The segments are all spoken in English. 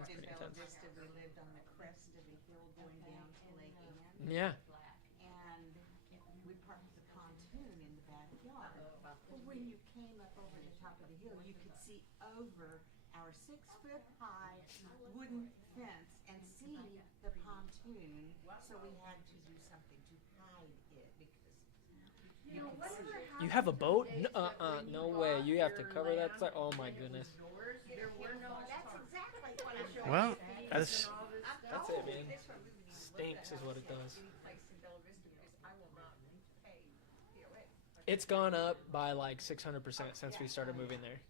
lived in pretty Bella intense. Vista. We lived on the crest of a hill going down to Lake Ann. Yeah. And we parked the pontoon in the backyard. Well, when you came up over the top of the hill, you could see over our 6-foot high wooden fence and see the pontoon. So we had to do something to hide it because you could see it. You have a boat? No way. You have to cover that. Oh my goodness. That's exactly what I showed Well, you. that's That's it, man. Stinks is what it does. It's gone up by like 600% since we started moving there.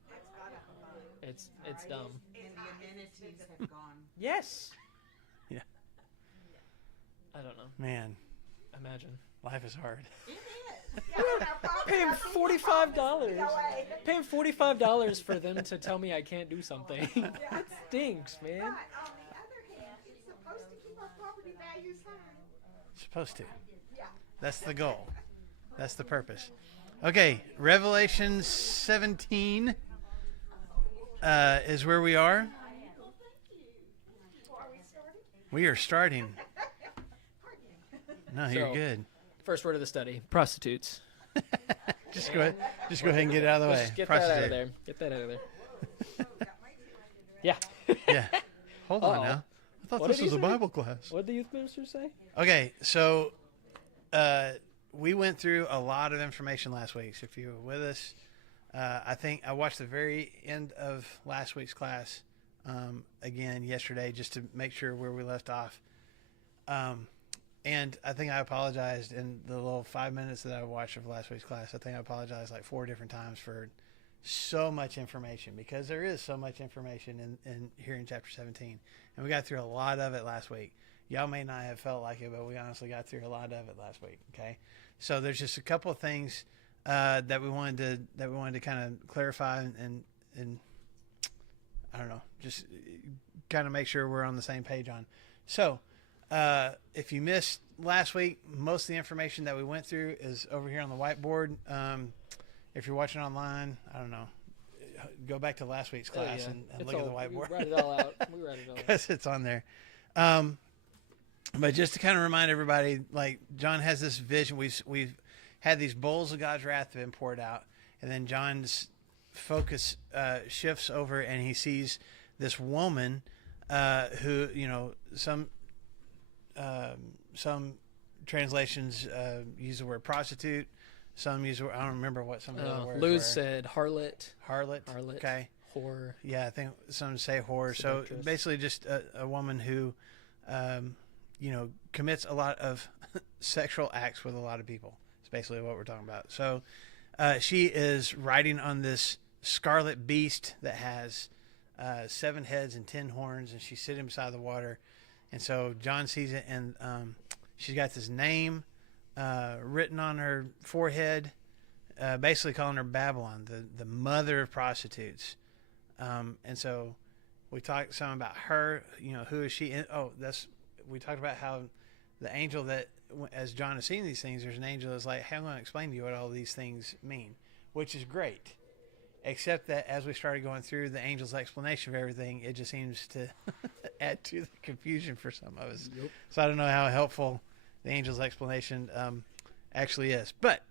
It's dumb. And the amenities have gone. Yes. Yeah. I don't know. man. Imagine. Life is hard. It is. Paying $45. Paying $45 for them to tell me I can't do something. It stinks, man. But on the other hand, it's supposed to keep our property values high. Supposed to. Yeah. That's the goal. That's the purpose. Okay, Revelation 17 is where we are. We are starting. No, you're So- good. First word of the study: prostitutes. Just go ahead. Just go ahead and get it out of the way. Let's get that out Prostitute. of there. Get that out of there. Yeah. Yeah. Hold on Uh-oh. now. I thought What this did was he a say? Bible class. What did the youth minister say? Okay, so we went through a lot of information last week. So if you were with us, I think I watched the very end of last week's class again yesterday just to make sure where we left off. And I think I apologized in the little 5 minutes that I watched of last week's class. I think I apologized like 4 different times for so much information because there is so much information in here in chapter 17. And we got through a lot of it last week. Y'all may not have felt like it, but we honestly got through a lot of it last week. Okay, so there's just a couple of things that we wanted to kind of clarify and I don't know, just kind of make sure we're on the same page on. So if you missed last week, most of the information that we went through is over here on the whiteboard. If you're watching online, I don't know, go back to last week's class and look at the whiteboard. We write it all out. We write it all out. Because it's on there. But just to kind of remind everybody, like John has this vision. We've had these bowls of God's wrath have been poured out, and then John's focus shifts over, and he sees this woman who, you know, some translations use the word prostitute. Some use the word, I don't remember what some of the words Luz were. said harlot. Harlot. Okay. Whore. Yeah, I think some say whore. So Seductress. basically just a woman who, you know, commits a lot of sexual acts with a lot of people. It's basically what we're talking about. So she is riding on this scarlet beast that has 7 heads and 10 horns, and she's sitting beside the water. And so John sees it, and she's got this name written on her forehead, basically calling her Babylon, the mother of prostitutes. And so we talked some about her, you know, who is she? We talked about how the angel that, as John is seeing these things, there's an angel that's like, hey, I'm going to explain to you what all these things mean, which is great. Except that as we started going through the angel's explanation of everything, it just seems to add to the confusion for some of us. Yep. So I don't know how helpful the angel's explanation actually is. But,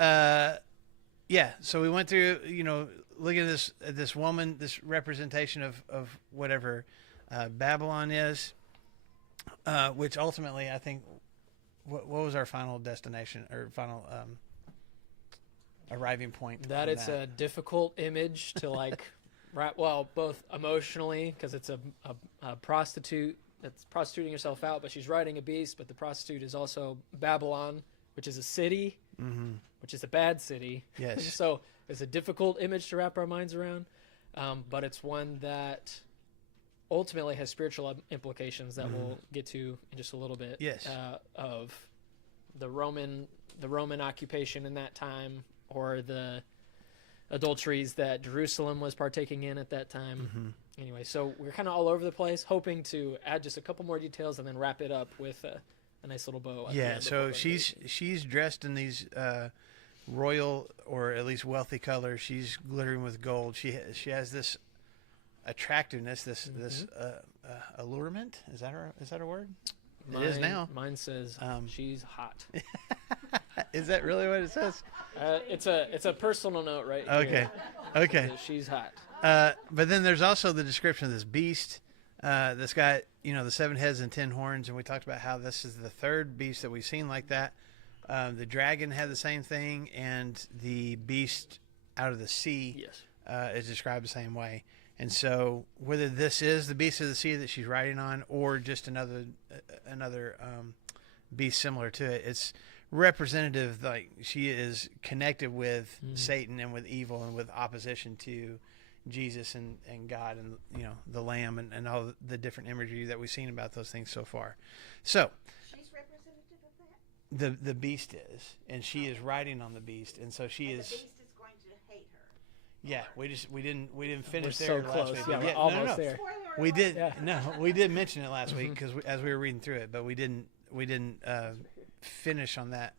yeah, so we went through, you know, looking at this woman, this representation of whatever Babylon is, which ultimately I think, what was our final destination or final arriving point? That on it's a difficult image to like, well, both emotionally because it's a prostitute that's prostituting herself out, but she's riding a beast. But the prostitute is also Babylon, which is a city, which is a bad city. Yes. So it's a difficult image to wrap our minds around, but it's one that ultimately has spiritual implications that we'll get to in just a little bit. Yes. Of the Roman occupation in that time, or the adulteries that Jerusalem was partaking in at that time. Anyway, so we're kind of all over the place, hoping to add just a couple more details and then wrap it up with a nice little bow. At the Yeah, end so before we go. she's dressed in these royal or at least wealthy colors. She's glittering with gold. She has this attractiveness, this allurement. Is that a word? It is now. Mine says she's hot. Is that really what it says? It's a personal note, right? Okay. Here. Okay. She's hot. But then there's also the description of this beast that's got, the 7 heads and 10 horns, and we talked about how this is the third beast that we've seen like that. The dragon had the same thing, and the beast out of the sea is described the same way. And so whether this is the beast of the sea that she's riding on or just another beast similar to it, it's representative, like she is connected with Satan and with evil and with opposition to Jesus and God and the Lamb and all the different imagery that we've seen about those things so far. So she's representative of that? the beast is, and she is riding on the beast, and so she is. The beast is going to hate her. Yeah, we didn't finish We're there so last close. week. Yeah, But we're almost no. there. Spoiler We alert. did Yeah. we did mention it last week because as we were reading through it, but we didn't finish on that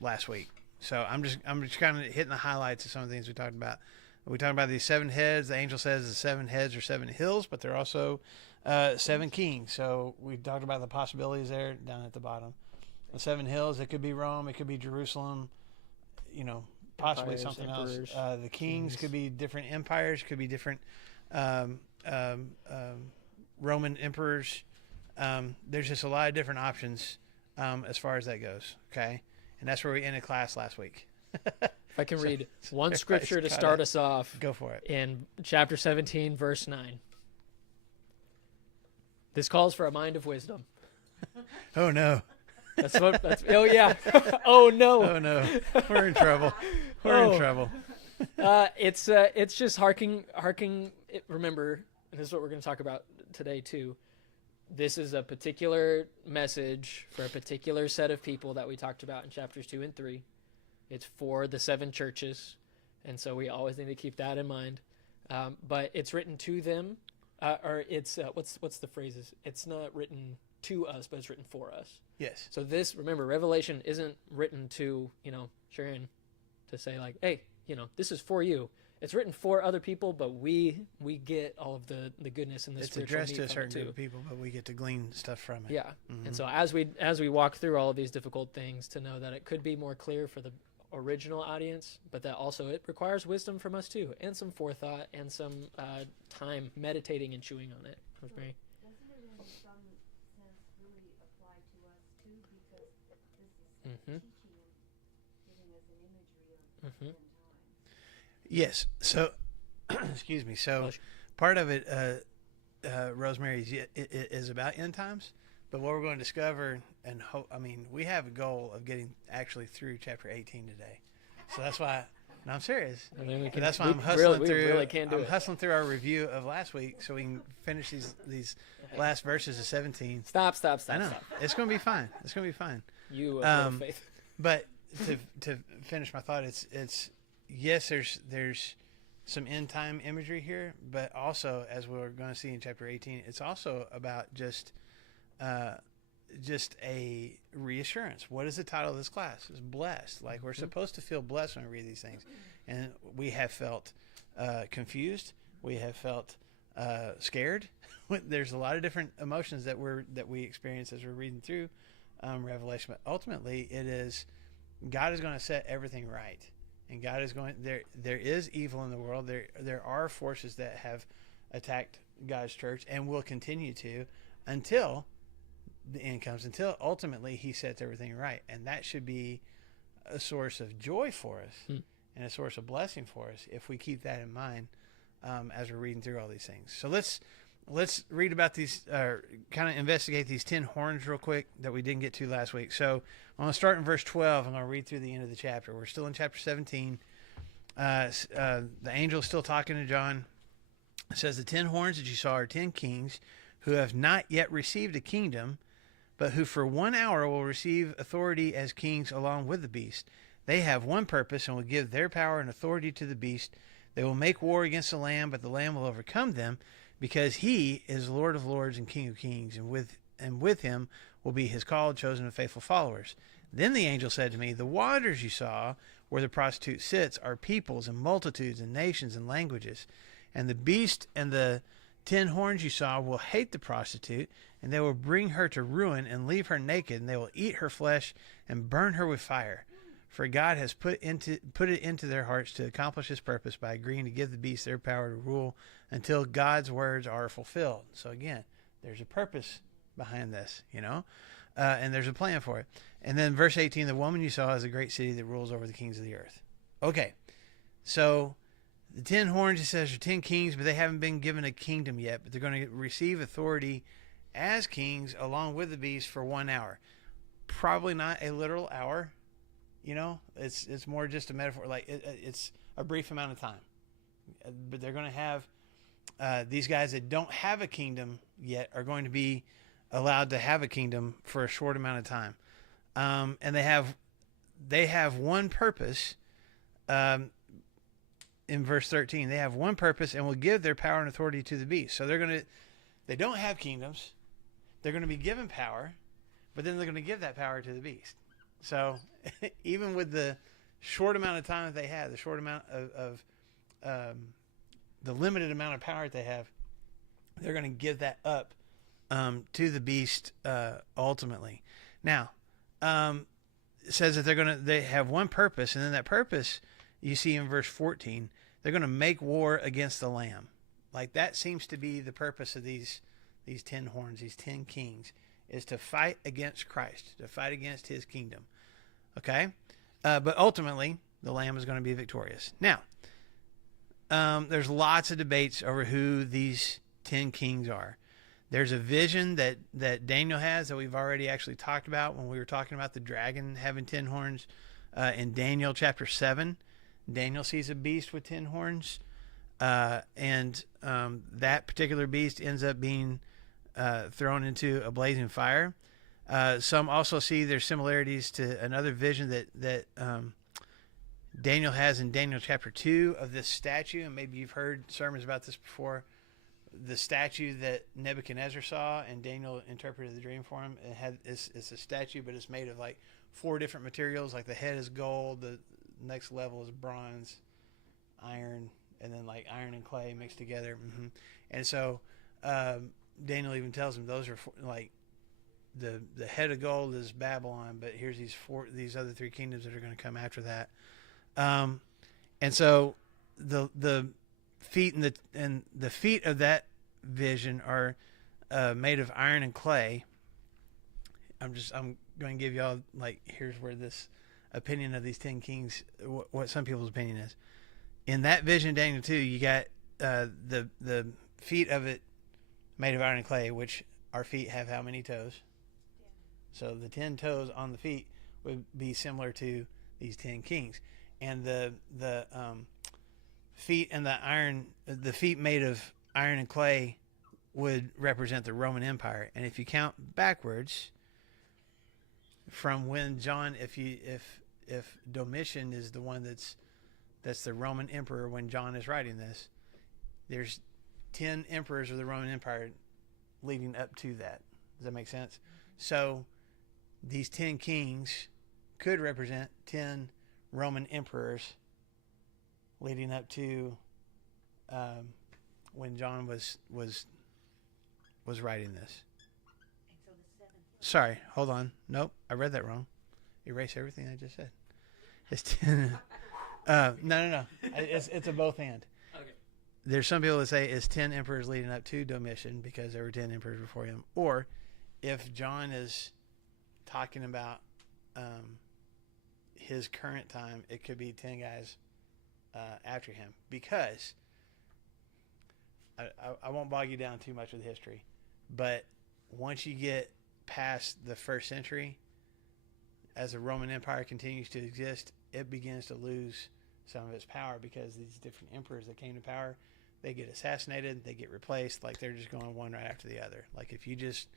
last week. So I'm just kind of hitting the highlights of some of the things we talked about. We talked about these 7 heads. The angel says the 7 heads are 7 hills, but they're also 7 kings. So we talked about the possibilities there down at the bottom. The 7 hills, it could be Rome, it could be Jerusalem, possibly Empires, something emperors, else. The kings could be different empires, could be different Roman emperors. There's just a lot of different options as far as that goes. Okay, and that's where we ended class last week. If I can read one everybody's scripture to caught start up. us off Go for it. in chapter 17, verse 9. This calls for a mind of wisdom. Oh no! Oh yeah. Oh no. Oh no! We're in trouble. We're in trouble. It's just harking. Remember, and this is what we're going to talk about today too. This is a particular message for a particular set of people that we talked about in chapters 2 and 3. It's for the 7 churches, and so we always need to keep that in mind. But it's written to them, or it's what's the phrases? It's not written to us, but it's written for us. Yes. So this, remember, Revelation isn't written to Sharon to say like, hey, this is for you. It's written for other people, but we get all of the goodness and the It's spiritual addressed to meat a from certain it group too. of people, but we get to glean stuff from it. Yeah. And so as we walk through all of these difficult things, to know that it could be more clear for the original audience, but that also it requires wisdom from us too, and some forethought and some time meditating and chewing on it. Rosemary? Doesn't it in some sense really apply to us too? Because this is teaching and giving us an imagery of the end times. Yes. So, excuse me. So, part of it, Rosemary, is about end times. But what we're going to discover, and we have a goal of getting actually through chapter 18 today. So that's why. No, I'm serious. And then we can, That's why I'm hustling through. Hustling through our review of last week so we can finish these last verses of 17. Stop. I know it's going to be fine. It's going to be fine. You of faith. But to finish my thought, it's yes, there's some end time imagery here, but also, as we're going to see in chapter 18, it's also about just a reassurance. What is the title of this class? It's blessed. Like we're supposed to feel blessed when we read these things, and we have felt confused. We have felt scared. There's a lot of different emotions that we experience as we're reading through Revelation. But ultimately, it is God is going to set everything right, and God is going. There is evil in the world. There are forces that have attacked God's church and will continue to until the end comes, until ultimately He sets everything right, and that should be a source of joy for us and a source of blessing for us if we keep that in mind as we're reading through all these things. So let's read about these, kind of investigate these 10 horns real quick that we didn't get to last week. So I'm going to start in verse 12. I'm going to read through the end of the chapter. We're still in chapter 17. The angel is still talking to John. It says, the 10 horns that you saw are 10 kings who have not yet received a kingdom, but who for 1 hour will receive authority as kings along with the beast. They have one purpose and will give their power and authority to the beast. They will make war against the Lamb, but the Lamb will overcome them, because He is Lord of lords and King of kings, and with Him will be His called, chosen, and faithful followers. Then the angel said to me, the waters you saw where the prostitute sits are peoples and multitudes and nations and languages. And the beast and the 10 horns you saw will hate the prostitute, and they will bring her to ruin and leave her naked, and they will eat her flesh and burn her with fire. For God has put it into their hearts to accomplish his purpose by agreeing to give the beast their power to rule until God's words are fulfilled. So again, there's a purpose behind this, and there's a plan for it. And then verse 18, the woman you saw is a great city that rules over the kings of the earth. Okay, so the 10 horns, it says, are 10 kings, but they haven't been given a kingdom yet, but they're going to receive authority as kings along with the beast for 1 hour. Probably not a literal hour, it's more just a metaphor. Like it's a brief amount of time, but they're going to have these guys that don't have a kingdom yet are going to be allowed to have a kingdom for a short amount of time. And they have one purpose. In verse 13, they have one purpose and will give their power and authority to the beast. So they don't have kingdoms. They're going to be given power, but then they're going to give that power to the beast. So even with the short amount of time that they have, the short amount of the limited amount of power that they have, they're going to give that up to the beast ultimately. Now, it says that they have one purpose, and then that purpose you see in verse 14, they're going to make war against the Lamb. Like that seems to be the purpose of these 10 horns, these 10 kings, is to fight against Christ, to fight against his kingdom. Okay? But ultimately, the Lamb is going to be victorious. Now, there's lots of debates over who these 10 kings are. There's a vision that Daniel has that we've already actually talked about when we were talking about the dragon having 10 horns in Daniel chapter 7. Daniel sees a beast with 10 horns, and that particular beast ends up being thrown into a blazing fire. Some also see there's similarities to another vision that Daniel has in Daniel chapter 2 of this statue, and maybe you've heard sermons about this before. The statue that Nebuchadnezzar saw and Daniel interpreted the dream for him, it's a statue, but it's made of like 4 different materials. Like the head is gold, the next level is bronze, iron, and then like iron and clay mixed together. And so Daniel even tells him those are like the head of gold is Babylon, but here's these other 3 kingdoms that are going to come after that. And so the feet and the feet of that vision are made of iron and clay. I'm going to give y'all like here's where this opinion of these 10 kings, what some people's opinion is. In that vision, Daniel 2, you got the feet of it made of iron and clay, which our feet have how many toes? So the 10 toes on the feet would be similar to these 10 kings, and the feet and the feet made of iron and clay would represent the Roman Empire. And if you count backwards from when John, if Domitian is the one that's the Roman emperor when John is writing this, there's 10 emperors of the Roman Empire leading up to that. Does that make sense? So these 10 kings could represent 10 Roman emperors leading up to when John was writing this. Sorry, hold on. Nope, I read that wrong. Erase everything I just said. It's 10. No. It's a both and. Okay. There's some people that say it's 10 emperors leading up to Domitian because there were 10 emperors before him. Or if John is talking about his current time, it could be 10 guys after him. Because I won't bog you down too much with history, but once you get past the 1st century, as the Roman Empire continues to exist, it begins to lose some of its power because these different emperors that came to power, they get assassinated, they get replaced, like they're just going one right after the other. Like if you just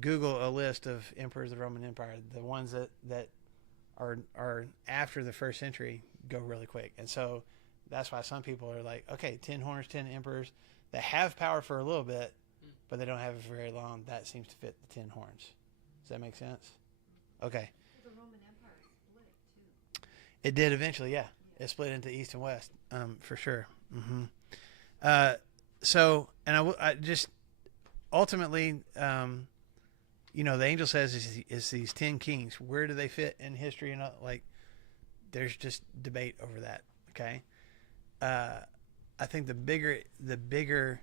Google a list of emperors of the Roman Empire, the ones that are after the 1st century go really quick. And so that's why some people are like, okay, 10 horns, 10 emperors that have power for a little bit, but they don't have it for very long. That seems to fit the 10 horns. Does that make sense? Okay. The Roman Empire split too. It did eventually, yeah. It split into East and West, for sure. So, and I just ultimately, you know, the angel says is these 10 kings. Where do they fit in history? And like, there's just debate over that. Okay. I think the bigger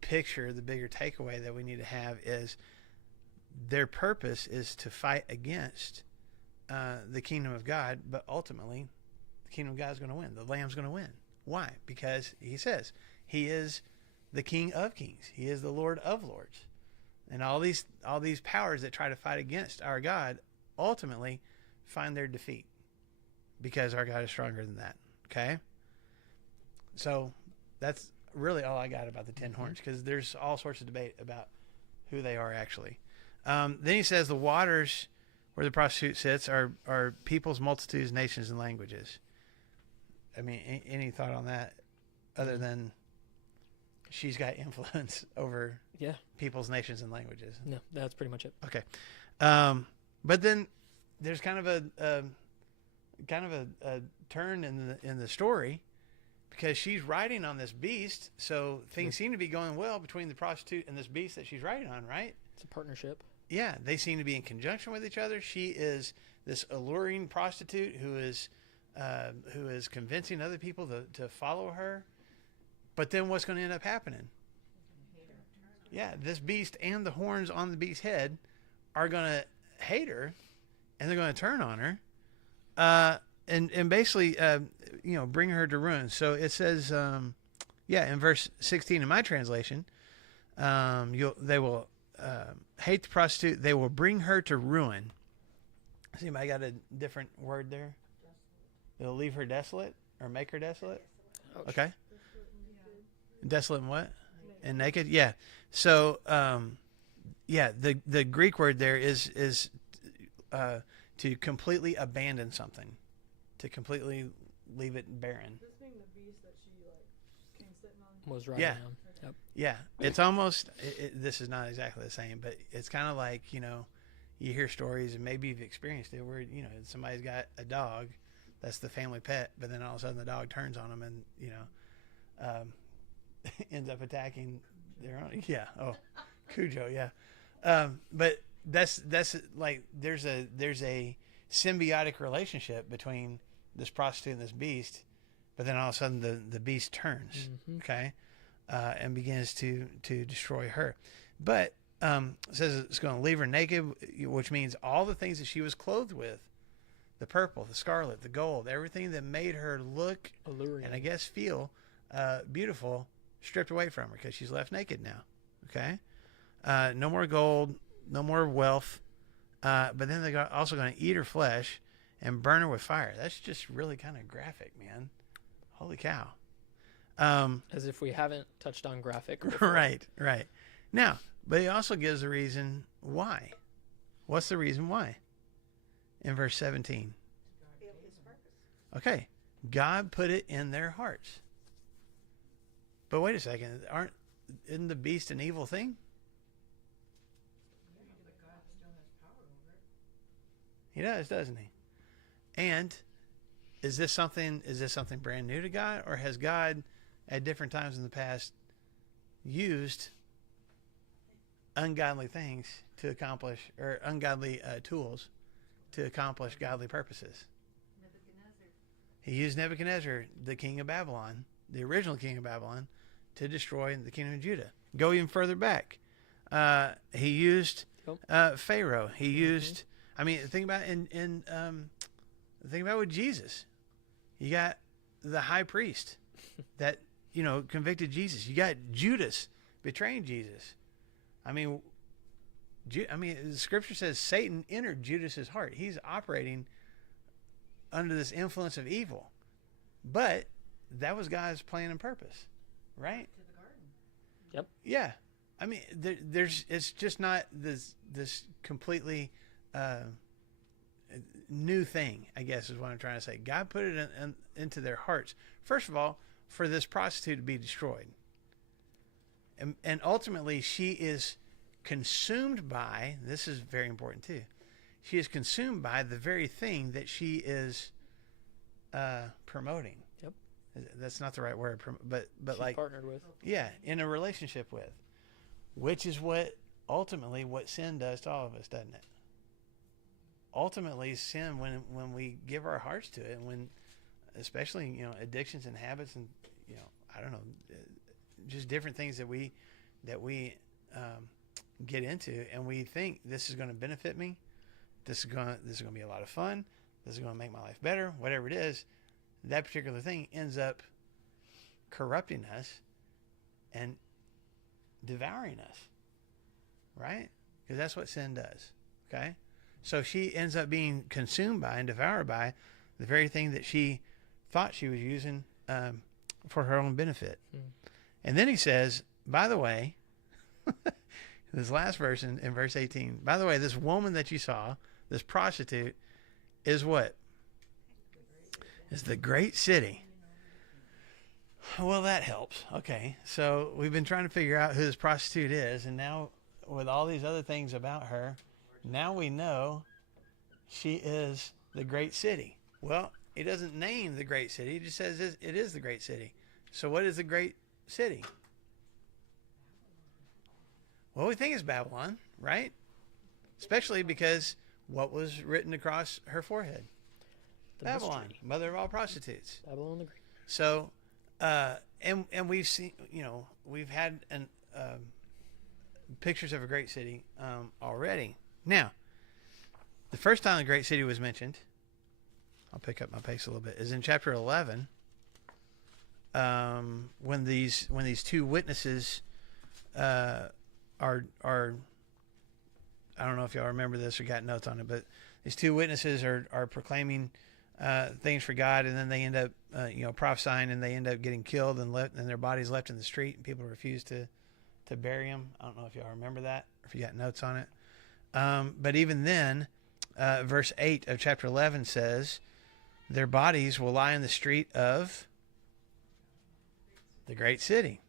picture, the bigger takeaway that we need to have is their purpose is to fight against the kingdom of God, but ultimately the kingdom of God is going to win. The Lamb's going to win. Why? Because he says he is the King of kings. He is the Lord of lords. And all these powers that try to fight against our God ultimately find their defeat because our God is stronger than that. Okay? So that's really all I got about the 10 horns, because there's all sorts of debate about who they are actually. Then he says the waters where the prostitute sits are peoples, multitudes, nations, and languages. I mean, any thought on that other than she's got influence over people's, nations, and languages? No, that's pretty much it. Okay. But then there's kind of a turn in the story, because she's riding on this beast. So things seem to be going well between the prostitute and this beast that she's riding on, right? It's a partnership. Yeah, they seem to be in conjunction with each other. She is this alluring prostitute who is convincing other people to follow her. But then what's going to end up happening? Yeah, this beast and the horns on the beast's head are going to hate her, and they're going to turn on her, and basically, bring her to ruin. So it says, in verse 16 in my translation, they will hate the prostitute. They will bring her to ruin. Has anybody got a different word there? They'll leave her desolate or make her desolate. Ouch. Okay. Desolate and what? And naked. Yeah. So, the Greek word there is to completely abandon something, to completely leave it barren. This being the beast that she came sitting on. Was riding on. Yep. Yeah, it's almost. This is not exactly the same, but it's kind of like, you hear stories, and maybe you've experienced it, where somebody's got a dog that's the family pet, but then all of a sudden the dog turns on them and ends up attacking their own. Yeah. Oh, Cujo. Yeah. But that's like there's a symbiotic relationship between this prostitute and this beast, but then all of a sudden the beast turns, okay, and begins to destroy her. But it says it's going to leave her naked, which means all the things that she was clothed with, the purple, the scarlet, the gold, everything that made her look Alluring. and I guess feel beautiful, stripped away from her, because she's left naked now. Okay, no more gold, no more wealth, but then they're also going to eat her flesh and burn her with fire. That's just really kind of graphic, man. Holy cow. As if we haven't touched on graphic before. Right. Now, but he also gives the reason why. What's the reason why? In verse 17. Okay. God put it in their hearts. But wait a second. Isn't the beast an evil thing? He does, doesn't he? And is this something brand new to God, or has God at different times in the past used ungodly things to accomplish, or ungodly tools to accomplish godly purposes? He used Nebuchadnezzar, the king of Babylon, the original king of Babylon, to destroy the kingdom of Judah. Go even further back. He used Pharaoh. He used. I mean, think about think about with Jesus. You got the high priest that convicted Jesus. You got Judas betraying Jesus. I mean, the scripture says Satan entered Judas's heart. He's operating under this influence of evil, but that was God's plan and purpose, right? To the garden. Yep. Yeah, I mean, it's just not this completely new thing, I guess is what I'm trying to say. God put it into their hearts, first of all, for this prostitute to be destroyed, and ultimately she is consumed by. This is very important too. She is consumed by the very thing that she is promoting. Yep. That's not the right word, but She like, partnered with. yeah, in a relationship with, which is what ultimately what sin does to all of us, doesn't it? Ultimately, sin, when we give our hearts to it, and when, especially, addictions and habits, and I don't know, just different things that we get into, and we think this is going to benefit me, this is going to be a lot of fun, this is going to make my life better, whatever it is, that particular thing ends up corrupting us and devouring us, right? Because that's what sin does. Okay, so she ends up being consumed by and devoured by the very thing that she thought she was using for her own benefit. And then he says, by the way, this last verse in verse 18, by the way, this woman that you saw, this prostitute, is what? Is the great city. Well, that helps. Okay, so we've been trying to figure out who this prostitute is, and now with all these other things about her, now we know she is the great city. Well, he doesn't name the great city. He just says it is the great city. So what is the great city? Well, we think it's Babylon, right? Especially because what was written across her forehead? Babylon, mystery. mother of all prostitutes. Babylon the Great. So, and we've seen, we've had pictures of a great city already. Now, the first time the great city was mentioned, I'll pick up my pace a little bit, is in chapter 11, when these two witnesses are I don't know if y'all remember this or got notes on it, but these two witnesses are proclaiming things for God, and then they end up prophesying, and they end up getting killed and their bodies left in the street, and people refuse to bury them. I don't know if y'all remember that, or if you got notes on it. But even then, verse 8 of chapter 11 says, their bodies will lie in the street of the great city,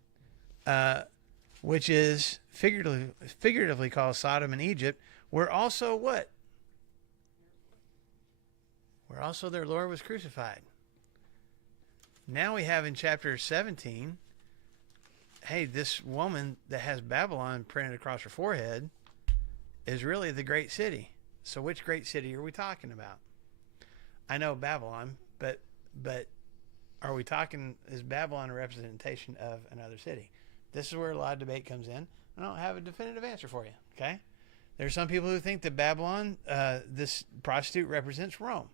which is figuratively called Sodom and Egypt, where also what? Where also their Lord was crucified. Now we have in chapter 17, hey, this woman that has Babylon printed across her forehead is really the great city. So which great city are we talking about? I know Babylon, but are we talking, is Babylon a representation of another city? This is where a lot of debate comes in. I don't have a definitive answer for you, okay? There's some people who think that Babylon, this prostitute, represents Rome,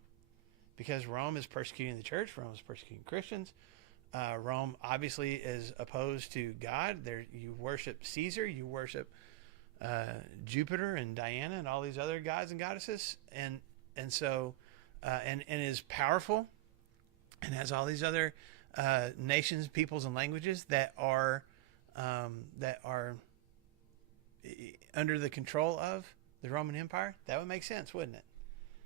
because Rome is persecuting the church. Rome is persecuting Christians. Rome obviously is opposed to God. You worship Caesar. You worship Jupiter and Diana and all these other gods and goddesses, and so is powerful, and has all these other nations, peoples, and languages that are under the control of the Roman Empire. That would make sense, wouldn't it?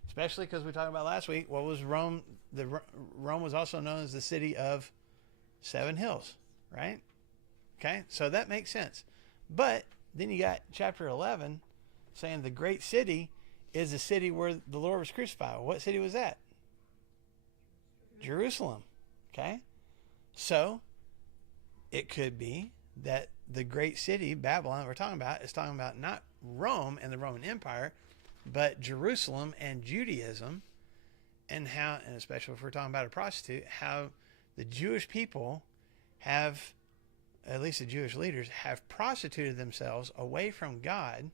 Especially because we talked about last week, what was Rome? Rome was also known as the city of 7 hills, right? Okay, so that makes sense. But then you got chapter 11 saying the great city is the city where the Lord was crucified. What city was that? Jerusalem. Okay, so it could be that the great city, Babylon, we're talking about, is talking about not Rome and the Roman Empire, but Jerusalem and Judaism, and how, and especially if we're talking about a prostitute, how the Jewish people have, at least the Jewish leaders, have prostituted themselves away from God,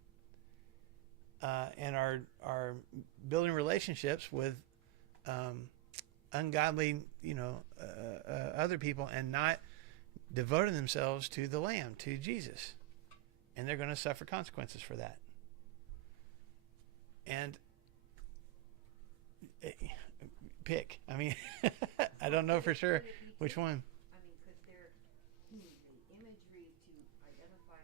and are building relationships with ungodly, other people, and not devoting themselves to the Lamb, to Jesus, and they're going to suffer consequences for that. And pick. I mean, I don't know for sure which one. I mean, could there be the imagery to identify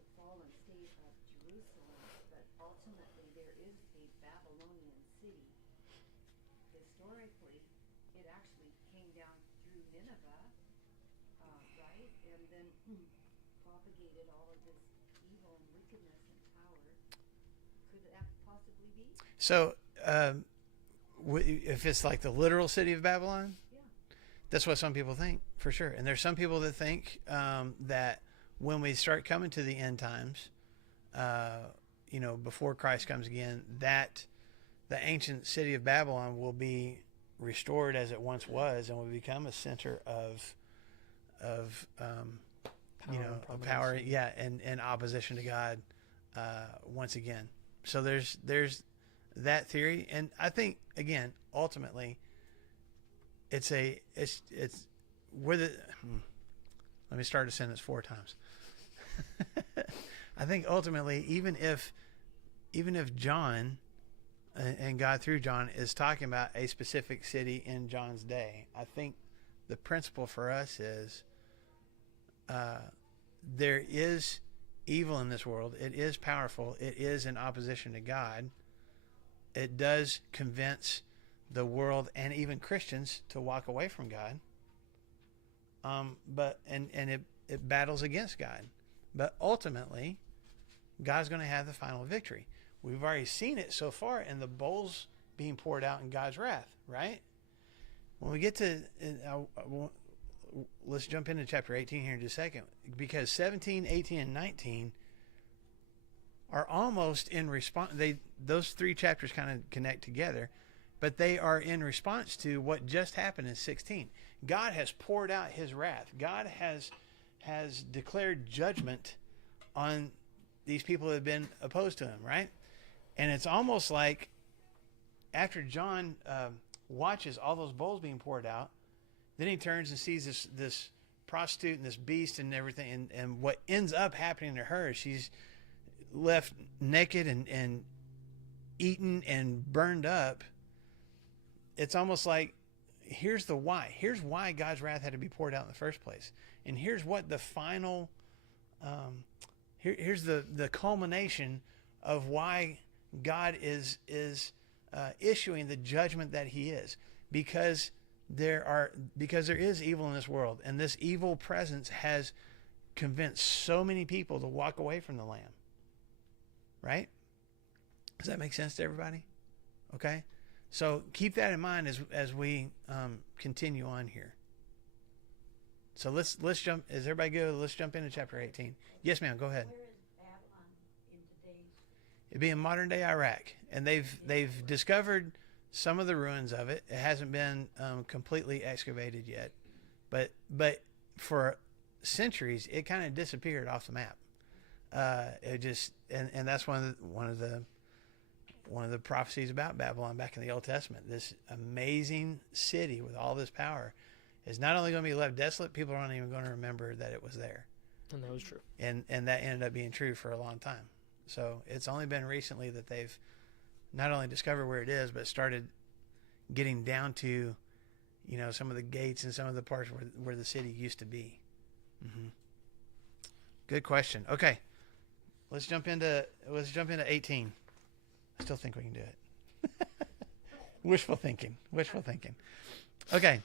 the fallen state of Jerusalem, but ultimately there is a Babylonian city. Historically, it actually came down through Nineveh, right? And then propagated all of this evil and wickedness and power. Could that possibly be? So, if it's like the literal city of Babylon, Yeah. That's what some people think, for sure. And there's some people that think that when we start coming to the end times, before Christ comes again, that the ancient city of Babylon will be restored as it once was, and will become a center of power, and opposition to God once again. So there's that theory, and I think again, ultimately, it's where the. Let me start a sentence 4 times. I think ultimately, even if John and God through John is talking about a specific city in John's day, I think the principle for us is there is evil in this world. It is powerful. It is in opposition to God. It does convince the world and even Christians to walk away from God. But it battles against God. But ultimately, God's going to have the final victory. We've already seen it so far in the bowls being poured out in God's wrath, right? When we get to, let's jump into chapter 18 here in just a second, because 17, 18, and 19 are almost in response. Those 3 chapters kind of connect together, but they are in response to what just happened in 16. God has poured out his wrath. God has declared judgment on these people who have been opposed to him, right? And it's almost like after John watches all those bowls being poured out, then he turns and sees this prostitute and this beast and everything, and what ends up happening to her is she's left naked and eaten and burned up. It's almost like, here's the why. Here's why God's wrath had to be poured out in the first place. And here's what the final, here's the culmination of why God is issuing the judgment that he is. Because there is evil in this world, and this evil presence has convinced so many people to walk away from the Lamb. Right? Does that make sense to everybody? Okay? So keep that in mind as we continue on here. So let's jump. Is everybody good? Let's jump into chapter 18. Yes, ma'am. Go ahead. Where is Babylon in today's? It'd be in modern day Iraq, and they've discovered some of the ruins of it. It hasn't been completely excavated yet, but for centuries it kind of disappeared off the map. It just and that's one of the prophecies about Babylon back in the Old Testament. This amazing city with all this power is not only going to be left desolate, people aren't even going to remember that it was there. And that was true. And that ended up being true for a long time. So it's only been recently that they've not only discovered where it is, but started getting down to, some of the gates and some of the parts where the city used to be. Mm-hmm. Good question. Okay. Let's jump into 18. I still think we can do it. Wishful thinking. Okay.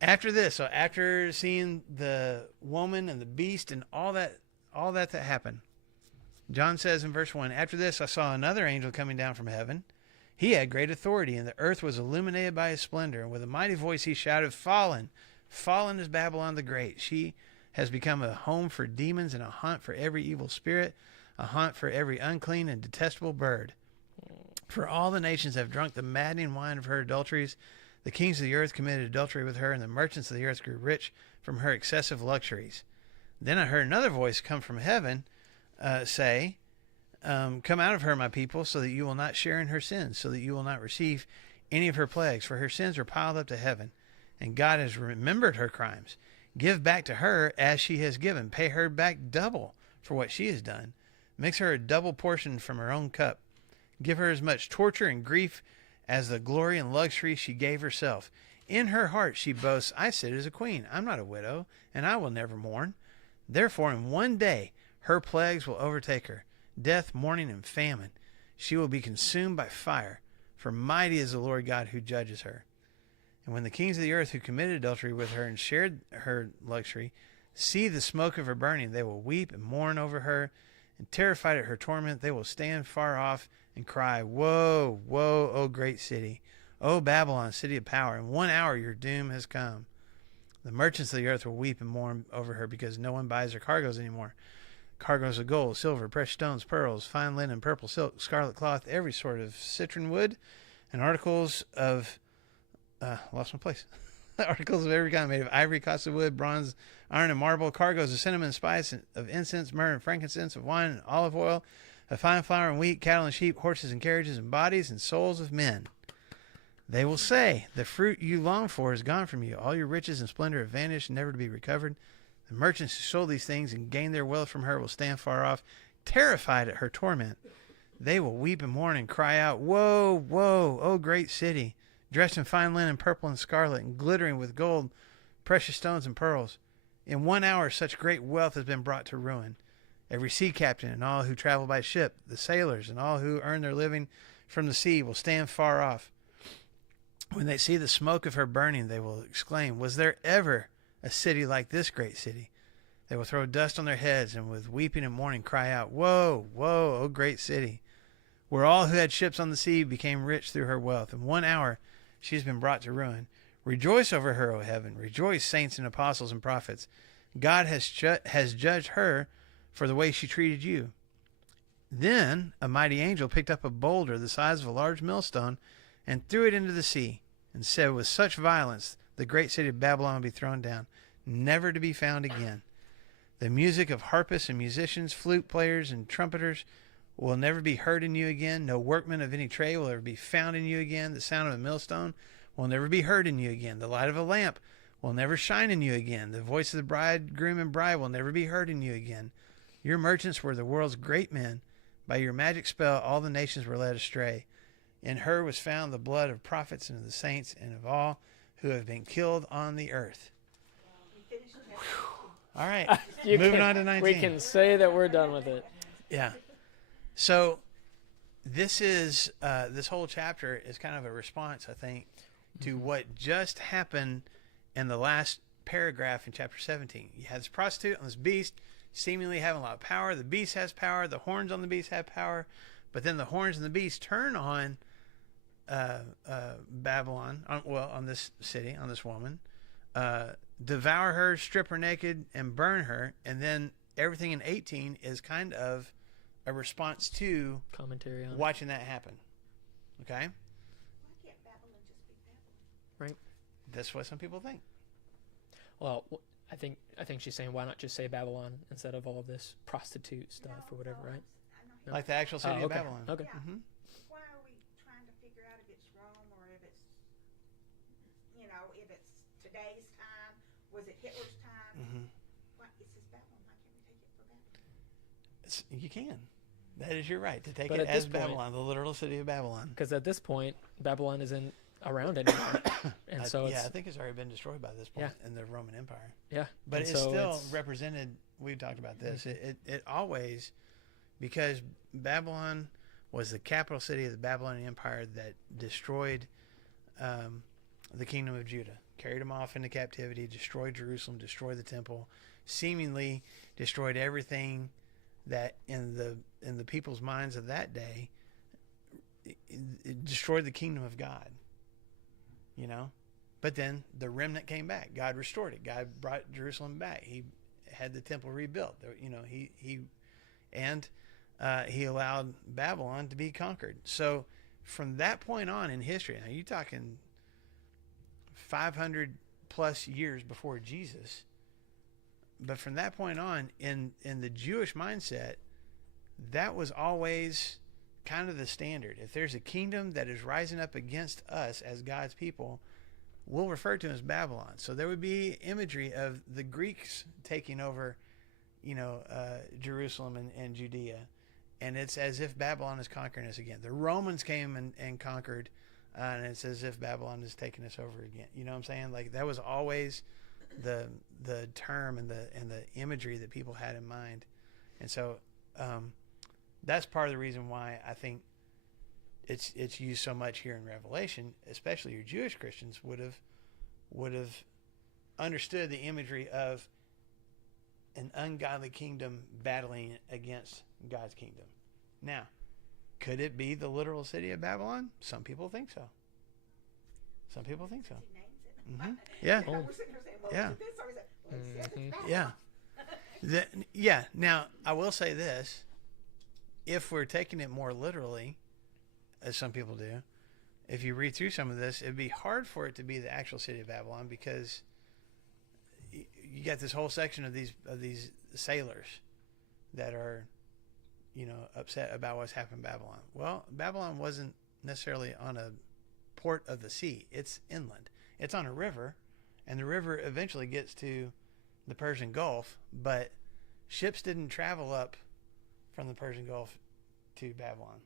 After this, so after seeing the woman and the beast and all that happened, John says in verse 1, after this I saw another angel coming down from heaven. He had great authority, and the earth was illuminated by his splendor. And with a mighty voice he shouted, Fallen! Fallen is Babylon the Great. She has become a home for demons and a haunt for every evil spirit, a haunt for every unclean and detestable bird. For all the nations have drunk the maddening wine of her adulteries. The kings of the earth committed adultery with her, and the merchants of the earth grew rich from her excessive luxuries. Then I heard another voice come from heaven say, Come out of her, my people, so that you will not share in her sins, so that you will not receive any of her plagues, for her sins are piled up to heaven, and God has remembered her crimes. Give back to her as she has given. Pay her back double for what she has done. Mix her a double portion from her own cup. Give her as much torture and grief as the glory and luxury she gave herself. In her heart she boasts, I sit as a queen. I'm not a widow, and I will never mourn. Therefore, in one day her plagues will overtake her, death, mourning, and famine. She will be consumed by fire, for mighty is the Lord God who judges her. And when the kings of the earth who committed adultery with her and shared her luxury see the smoke of her burning, they will weep and mourn over her, and terrified at her torment, they will stand far off and cry, Woe, woe, O great city, O Babylon, city of power! In 1 hour your doom has come. The merchants of the earth will weep and mourn over her because no one buys her cargoes anymore. Cargoes of gold, silver, precious stones, pearls, fine linen, purple silk, scarlet cloth, every sort of citron wood, and articles of lost my place. Articles of every kind made of ivory, costly wood, bronze, iron, and marble. Cargoes of cinnamon, spice, of incense, myrrh, and frankincense, of wine and olive oil, of fine flour and wheat, cattle and sheep, horses and carriages, and bodies and souls of men. They will say, the fruit you long for is gone from you. All your riches and splendor have vanished, never to be recovered. The merchants who sold these things and gained their wealth from her will stand far off, terrified at her torment. They will weep and mourn and cry out, woe, woe, O great city, dressed in fine linen, purple and scarlet, and glittering with gold, precious stones and pearls. In 1 hour such great wealth has been brought to ruin. Every sea captain and all who travel by ship, the sailors and all who earn their living from the sea will stand far off. When they see the smoke of her burning, they will exclaim, was there ever a city like this great city? They will throw dust on their heads and with weeping and mourning cry out, woe, woe, O great city, where all who had ships on the sea became rich through her wealth. In 1 hour she has been brought to ruin. Rejoice over her, O heaven. Rejoice, saints and apostles and prophets. God has judged her for the way she treated you. Then a mighty angel picked up a boulder the size of a large millstone and threw it into the sea, and said, with such violence, the great city of Babylon will be thrown down, never to be found again. The music of harpists and musicians, flute players and trumpeters will never be heard in you again. No workman of any trade will ever be found in you again. The sound of a millstone will never be heard in you again. The light of a lamp will never shine in you again. The voice of the bridegroom and bride will never be heard in you again. Your merchants were the world's great men. By your magic spell, all the nations were led astray. In her was found the blood of prophets and of the saints and of all who have been killed on the earth. All right. Moving on to 19. We can say that we're done with it. Yeah. So this is this whole chapter is kind of a response, I think, to what just happened in the last paragraph in chapter 17. You had this prostitute on this beast seemingly having a lot of power. The beast has power. The horns on the beast have power. But then the horns and the beast turn on Babylon, on this city, on this woman, devour her, strip her naked, and burn her. And then everything in 18 is kind of a response to Commentary on watching that happen. Okay? Why can't Babylon just be Babylon? right. That's what some people think. Well, I think she's saying, why not just say Babylon instead of all of this prostitute stuff or whatever, right? I know. Like the actual city Oh, of okay. Babylon. Okay. Yeah. Mm-hmm. Why are we trying to figure out if it's Rome or if it's, if it's today's time? Was it Hitler's time? Mm-hmm. Why, it says Babylon. Why can't we take it for Babylon? You can. That is your right to take But it at as this point- Babylon, the literal city of Babylon. Because at this point, Babylon isn't around anymore. And so I it's, think it's already been destroyed by this point in the Roman Empire. yeah. But and it's so still it's- represented. We talked about this. It always, because Babylon was the capital city of the Babylonian Empire that destroyed the kingdom of Judah, carried them off into captivity, destroyed Jerusalem, destroyed the temple, seemingly destroyed everything that in the people's minds of that day, it destroyed the kingdom of God. But then the remnant came back. God restored it. God brought Jerusalem back. He had the temple rebuilt. He allowed Babylon to be conquered. So from that point on in history, now you're talking 500 plus years before Jesus, but from that point on in the Jewish mindset, that was always kind of the standard. If there's a kingdom that is rising up against us as God's people, we'll refer to it as Babylon. So there would be imagery of the Greeks taking over, Jerusalem and Judea. And it's as if Babylon is conquering us again. The Romans came and conquered, and it's as if Babylon is taking us over again. You know what I'm saying? Like that was always the term and the imagery that people had in mind. And so that's part of the reason why I think it's used so much here in Revelation, especially your Jewish Christians would have understood the imagery of an ungodly kingdom battling against God's kingdom. Now, could it be the literal city of Babylon? Some people think so. Some people think so. He names it. Yeah. Oh. We're sitting here saying, well, Yeah. look at this. Somebody said, well, he said it's Babylon. Yeah. Yeah. Now, I will say this. If we're taking it more literally, as some people do, if you read through some of this, it'd be hard for it to be the actual city of Babylon, because you got this whole section of these sailors that are, upset about what's happened in Babylon. Well, Babylon wasn't necessarily on a port of the sea. It's inland. It's on a river, and the river eventually gets to the Persian Gulf, but ships didn't travel up from the Persian Gulf to Babylon.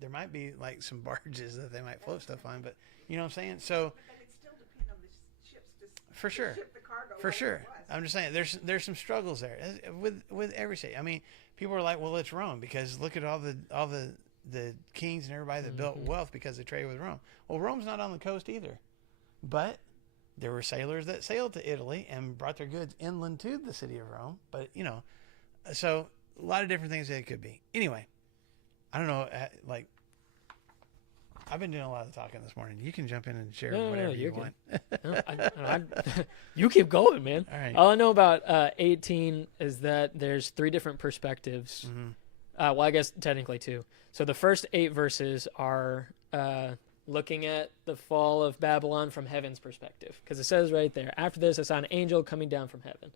There might be like some barges that they might float stuff on, but you know what I'm saying? So But it still depends on the ships to for sure, ship the cargo. for like sure. it was. I'm just saying there's some struggles there with every state. I mean, people are like, well, it's Rome, because look at all the kings and everybody that built wealth because they traded with Rome. Well, Rome's not on the coast either, but there were sailors that sailed to Italy and brought their goods inland to the city of Rome. But so a lot of different things that it could be. Anyway, I don't know. Like, I've been doing a lot of talking this morning. You can jump in and share whatever you want. No, you keep going, man. All right. All I know about 18 is that there's 3 different perspectives. Well, I guess technically 2. So the first 8 verses are looking at the fall of Babylon from heaven's perspective, because it says right there, after this I saw an angel coming down from heaven.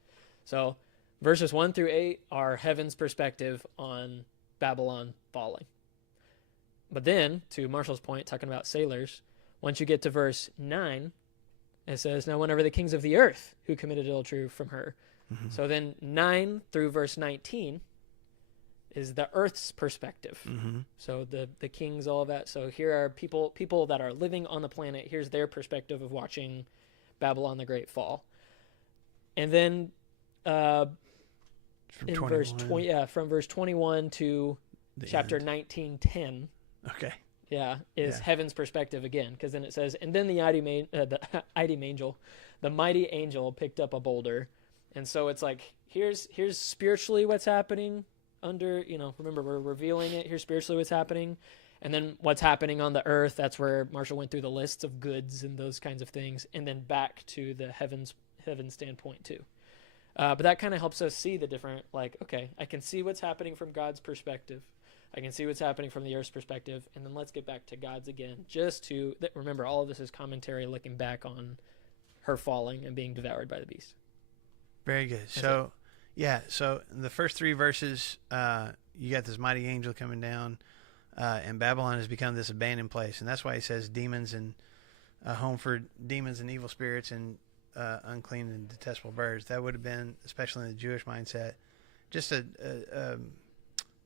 So verses 1 through 8 are heaven's perspective on Babylon falling. But then, to Marshall's point, talking about sailors, once you get to verse 9, it says, now whenever the kings of the earth who committed adultery from her. So then 9 through verse 19 is the earth's perspective. So the kings, all of that. So here are people that are living on the planet. Here's their perspective of watching Babylon the Great fall. And then from verse 21 to chapter 19:10. Okay. Yeah, is heaven's perspective again, because then it says, and then the mighty angel picked up a boulder, and so it's like here's spiritually what's happening under, remember we're revealing it. Here's spiritually what's happening, and then what's happening on the earth. That's where Marshall went through the lists of goods and those kinds of things, and then back to the heaven standpoint too. But that kind of helps us see the different, like, okay, I can see what's happening from God's perspective. I can see what's happening from the earth's perspective, and then let's get back to God's again, just to remember all of this is commentary looking back on her falling and being devoured by the beast. Very good. So in the first 3 verses, you got this mighty angel coming down, and Babylon has become this abandoned place, and that's why he says demons and home for demons and evil spirits and unclean and detestable birds. That would have been, especially in the Jewish mindset, just a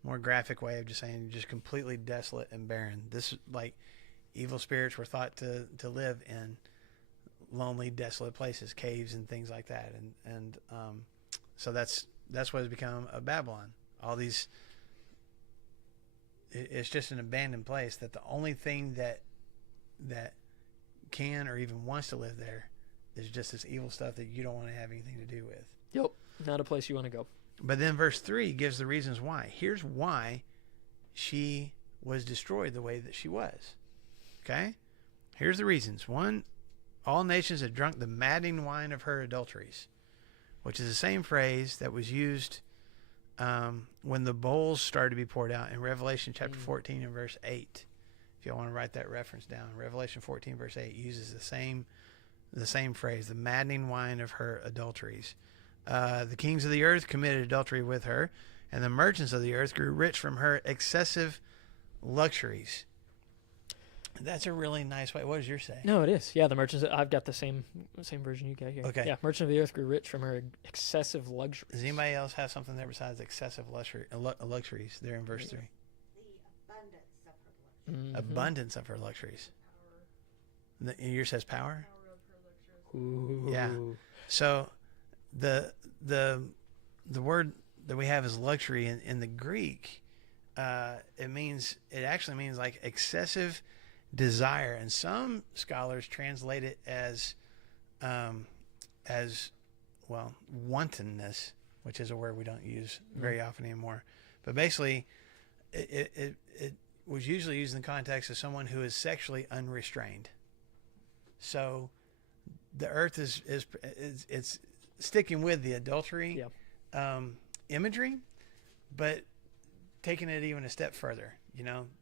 more graphic way of just saying just completely desolate and barren. This, like, evil spirits were thought to live in lonely, desolate places, caves and things like that, and so that's what has become a Babylon. All these, it's just an abandoned place that the only thing that can or even wants to live there is just this evil stuff that you don't want to have anything to do with. Yep, not a place you want to go. But then verse 3 gives the reasons why. Here's why she was destroyed the way that she was. Okay? Here's the reasons. 1, all nations have drunk the maddening wine of her adulteries, which is the same phrase that was used when the bowls started to be poured out in Revelation chapter 14 and verse 8. If you want to write that reference down, Revelation 14 verse 8 uses the same phrase, the maddening wine of her adulteries. The kings of the earth committed adultery with her, and the merchants of the earth grew rich from her excessive luxuries. That's a really nice way. What does yours say? No, it is. Yeah, the merchants. I've got the same version you got here. Okay. Yeah, merchant of the earth grew rich from her excessive luxuries. Does anybody else have something there besides excessive luxuries there in verse 3? The abundance of her luxury. Abundance of her luxuries. Yours says power? Ooh. Yeah. So the word that we have is luxury in the Greek. It actually means like excessive desire, and some scholars translate it as wantonness, which is a word we don't use very often anymore. But basically, it was usually used in the context of someone who is sexually unrestrained. So the earth is it's sticking with the adultery imagery, but taking it even a step further.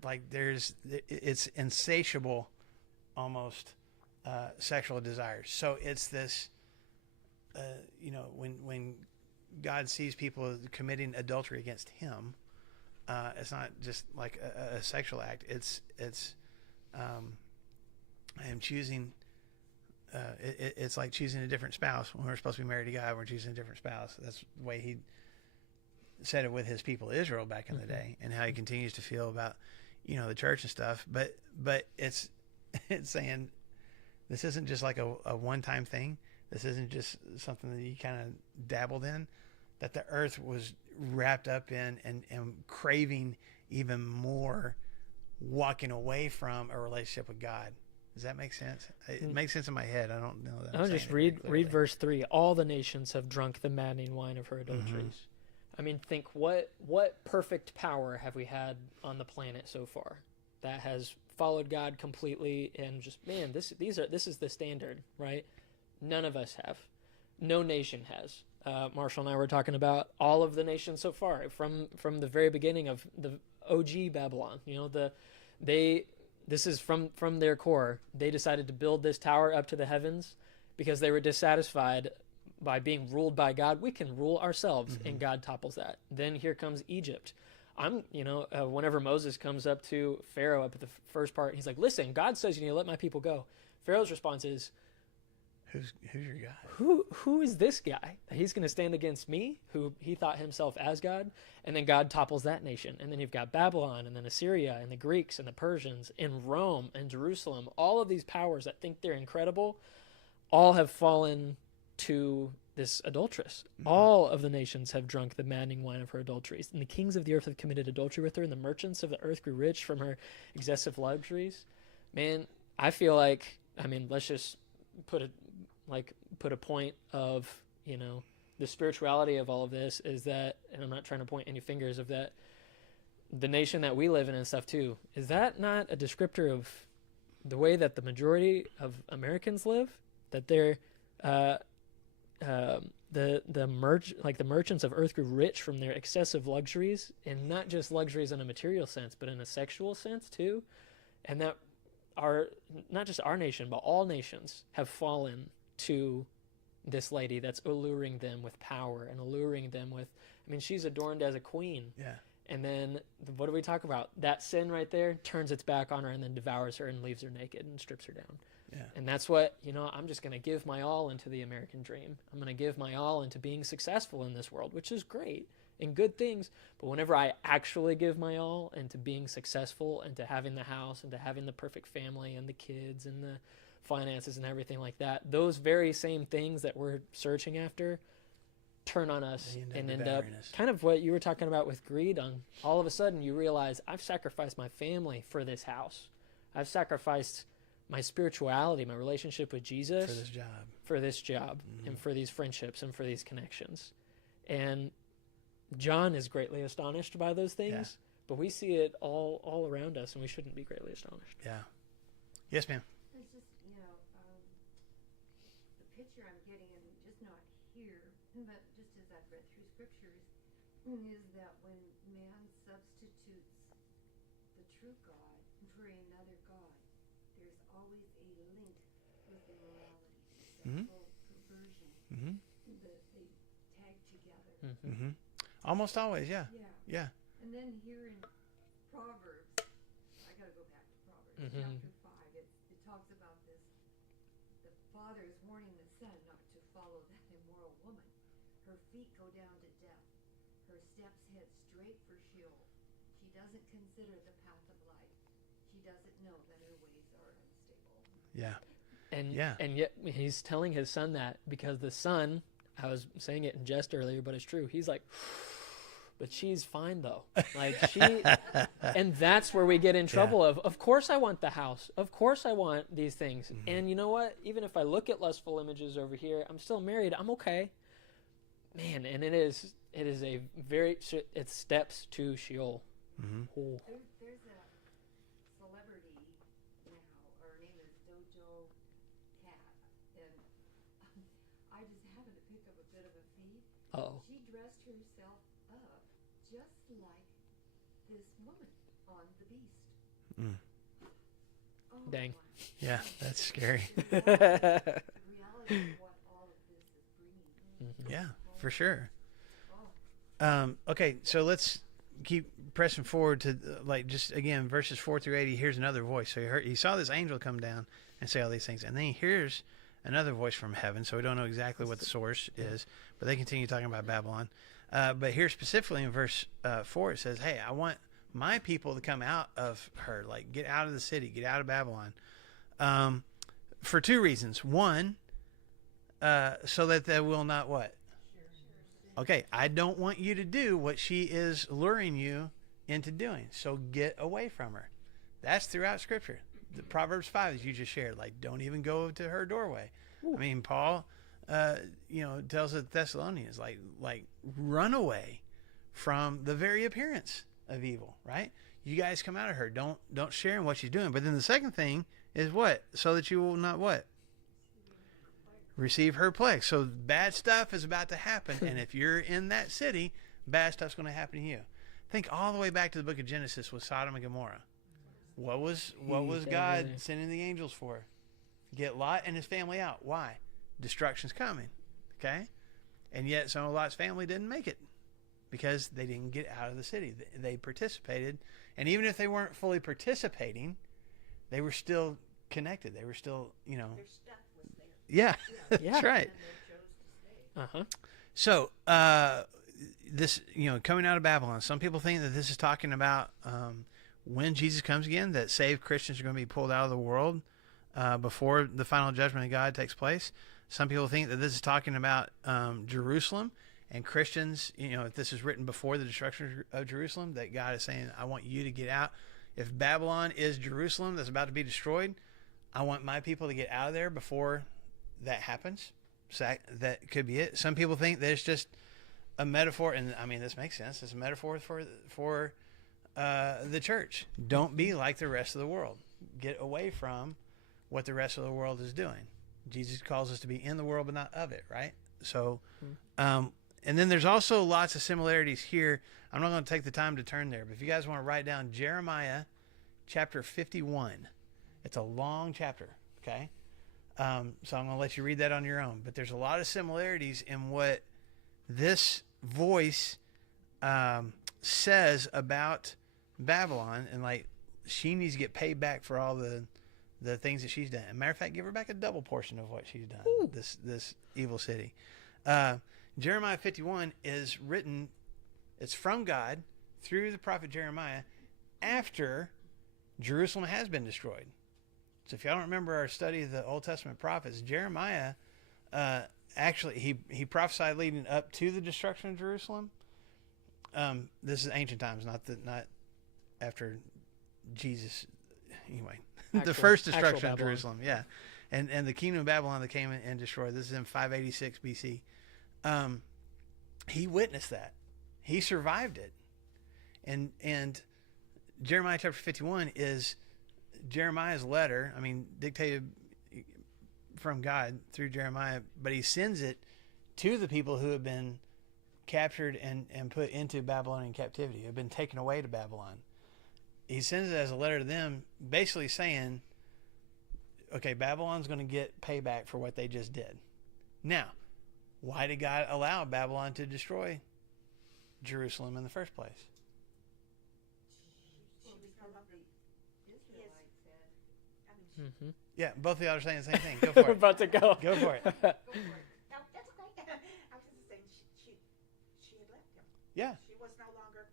Like it's insatiable, almost sexual desires. So it's this, when God sees people committing adultery against Him, it's not just like a sexual act. It's I am choosing. It's like choosing a different spouse. When we're supposed to be married to God, we're choosing a different spouse. That's the way He said it with His people Israel back in the day, and how He continues to feel about the church and stuff. But it's saying this isn't just like a one-time thing. This isn't just something that you kind of dabbled in. That the earth was wrapped up in and craving even more, walking away from a relationship with God. Does that make sense? It makes sense in my head. I don't know that. I'll just read verse 3. All the nations have drunk the maddening wine of her adulteries. I mean, think what perfect power have we had on the planet so far that has followed God completely and just, man, this is the standard, right? None of us have. No nation has. Marshall and I were talking about all of the nations so far from the very beginning of the OG Babylon. This is from their core. They decided to build this tower up to the heavens because they were dissatisfied by being ruled by God. We can rule ourselves, and God topples that. Then here comes Egypt. Whenever Moses comes up to Pharaoh up at the first part, he's like, listen, God says you need to let my people go. Pharaoh's response is, Who's your guy? Who is this guy? He's going to stand against me, who he thought himself as God? And then God topples that nation. And then you've got Babylon, and then Assyria, and the Greeks, and the Persians, and Rome, and Jerusalem. All of these powers that think they're incredible, all have fallen to this adulteress. All of the nations have drunk the maddening wine of her adulteries. And the kings of the earth have committed adultery with her, and the merchants of the earth grew rich from her excessive luxuries. Man, I feel like, let's just put a point of, the spirituality of all of this is that, and I'm not trying to point any fingers of that, the nation that we live in and stuff too, is that not a descriptor of the way that the majority of Americans live? That they're, the merchants of earth grew rich from their excessive luxuries, and not just luxuries in a material sense, but in a sexual sense too. And that not just our nation, but all nations have fallen to this lady that's alluring them with power and alluring them with, she's adorned as a queen. Yeah. And then what do we talk about? That sin right there turns its back on her and then devours her and leaves her naked and strips her down. Yeah. And that's what, I'm just going to give my all into the American dream. I'm going to give my all into being successful in this world, which is great and good things. But whenever I actually give my all into being successful and to having the house and to having the perfect family and the kids and the finances and everything like that, those very same things that we're searching after turn on us and end up kind of what you were talking about with greed. On all of a sudden you realize, I've sacrificed my family for this house. I've sacrificed my spirituality, my relationship with Jesus for this job and for these friendships and for these connections. And John is greatly astonished by those things, but we see it all around us, and we shouldn't be greatly astonished. Yeah. Yes, ma'am. It's just, the picture I'm getting, and just not here, but just as I've read through scriptures, is that when man substitutes the true God for another God, there's always a link with immorality, sexual perversion, that they tag together. Almost always, yeah. Yeah. And then here in Proverbs, I got to go back to Proverbs, chapter 5, it talks about this. The father is warning the son not to follow that immoral woman. Her feet go down to death. Her steps head straight for Sheol. She doesn't consider the path of life. She doesn't know that her ways are unstable. Yeah. And yet he's telling his son that because the son, I was saying it in jest earlier, but it's true. He's like, but she's fine though. Like and that's where we get in trouble of course I want the house. Of course I want these things. And you know what? Even if I look at lustful images over here, I'm still married. I'm okay. Man, and it is a very, it steps to Sheol. There's a celebrity now, her name is Dojo Cat, and Oh. She dressed herself up just like this woman on the beast. Mm. Oh, Dang. my. Yeah, that's scary. The reality of what all of this is bringing. Yeah, for sure. Oh. Okay, so let's keep pressing forward to just again verses 4 through 8. He hears another voice. So he saw this angel come down and say all these things, and then he hears another voice from heaven. So we don't know exactly what the source is, but they continue talking about Babylon. But here specifically in verse 4, it says, "Hey, I want my people to come out of her, like get out of the city, get out of Babylon." For two reasons. One, so that they will not what? Okay, I don't want you to do what she is luring you into doing. So get away from her. That's throughout Scripture. The Proverbs 5, as you just shared, like don't even go to her doorway. Ooh. I mean, Paul, tells the Thessalonians, like run away from the very appearance of evil. Right? You guys come out of her. Don't share in what she's doing. But then the second thing is what? So that you will not what? Receive her plague. So bad stuff is about to happen, and if you're in that city, bad stuff's going to happen to you. Think all the way back to the book of Genesis with Sodom and Gomorrah. What was God sending the angels for? Get Lot and his family out. Why? Destruction's coming. Okay? And yet some of Lot's family didn't make it because they didn't get out of the city. They participated, and even if they weren't fully participating, they were still connected. They were still, Their stuff was there. Yeah, Yeah. that's right. And they chose to stay. So, this, coming out of Babylon, some people think that this is talking about when Jesus comes again, that saved Christians are going to be pulled out of the world before the final judgment of God takes place. Some people think that this is talking about Jerusalem and Christians, if this is written before the destruction of Jerusalem, that God is saying, I want you to get out. If Babylon is Jerusalem that's about to be destroyed, I want my people to get out of there before that happens. So that could be it. Some people think that it's just a metaphor, and I mean, this makes sense. It's a metaphor for the church. Don't be like the rest of the world. Get away from what the rest of the world is doing. Jesus calls us to be in the world, but not of it, right? So, and then there's also lots of similarities here. I'm not going to take the time to turn there, but if you guys want to write down Jeremiah chapter 51, it's a long chapter, okay? So I'm going to let you read that on your own. But there's a lot of similarities in what this voice says about Babylon, and like she needs to get paid back for all the things that she's done. As a matter of fact, give her back a double portion of what she's done. Ooh. This evil city. Jeremiah 51 is written. It's from God through the prophet Jeremiah after Jerusalem has been destroyed. So if y'all don't remember our study of the Old Testament prophets, Jeremiah actually he prophesied leading up to the destruction of Jerusalem. This is ancient times, not after Jesus. Anyway, the first destruction of Jerusalem, yeah, and the kingdom of Babylon that came and destroyed. This is in 586 BC. He witnessed that. He survived it, and Jeremiah chapter 51 is Jeremiah's letter. I mean, dictated from God through Jeremiah, but he sends it to the people who have been captured and put into Babylonian captivity, have been taken away to Babylon. He sends it as a letter to them, basically saying, okay, Babylon's going to get payback for what they just did. Now, why did God allow Babylon to destroy Jerusalem in the first place? Mm-hmm. Yeah, both of y'all are saying the same thing. Go for We're it. about to go. Go for it. No, that's okay. I was just saying she had left him. Yeah. She was no longer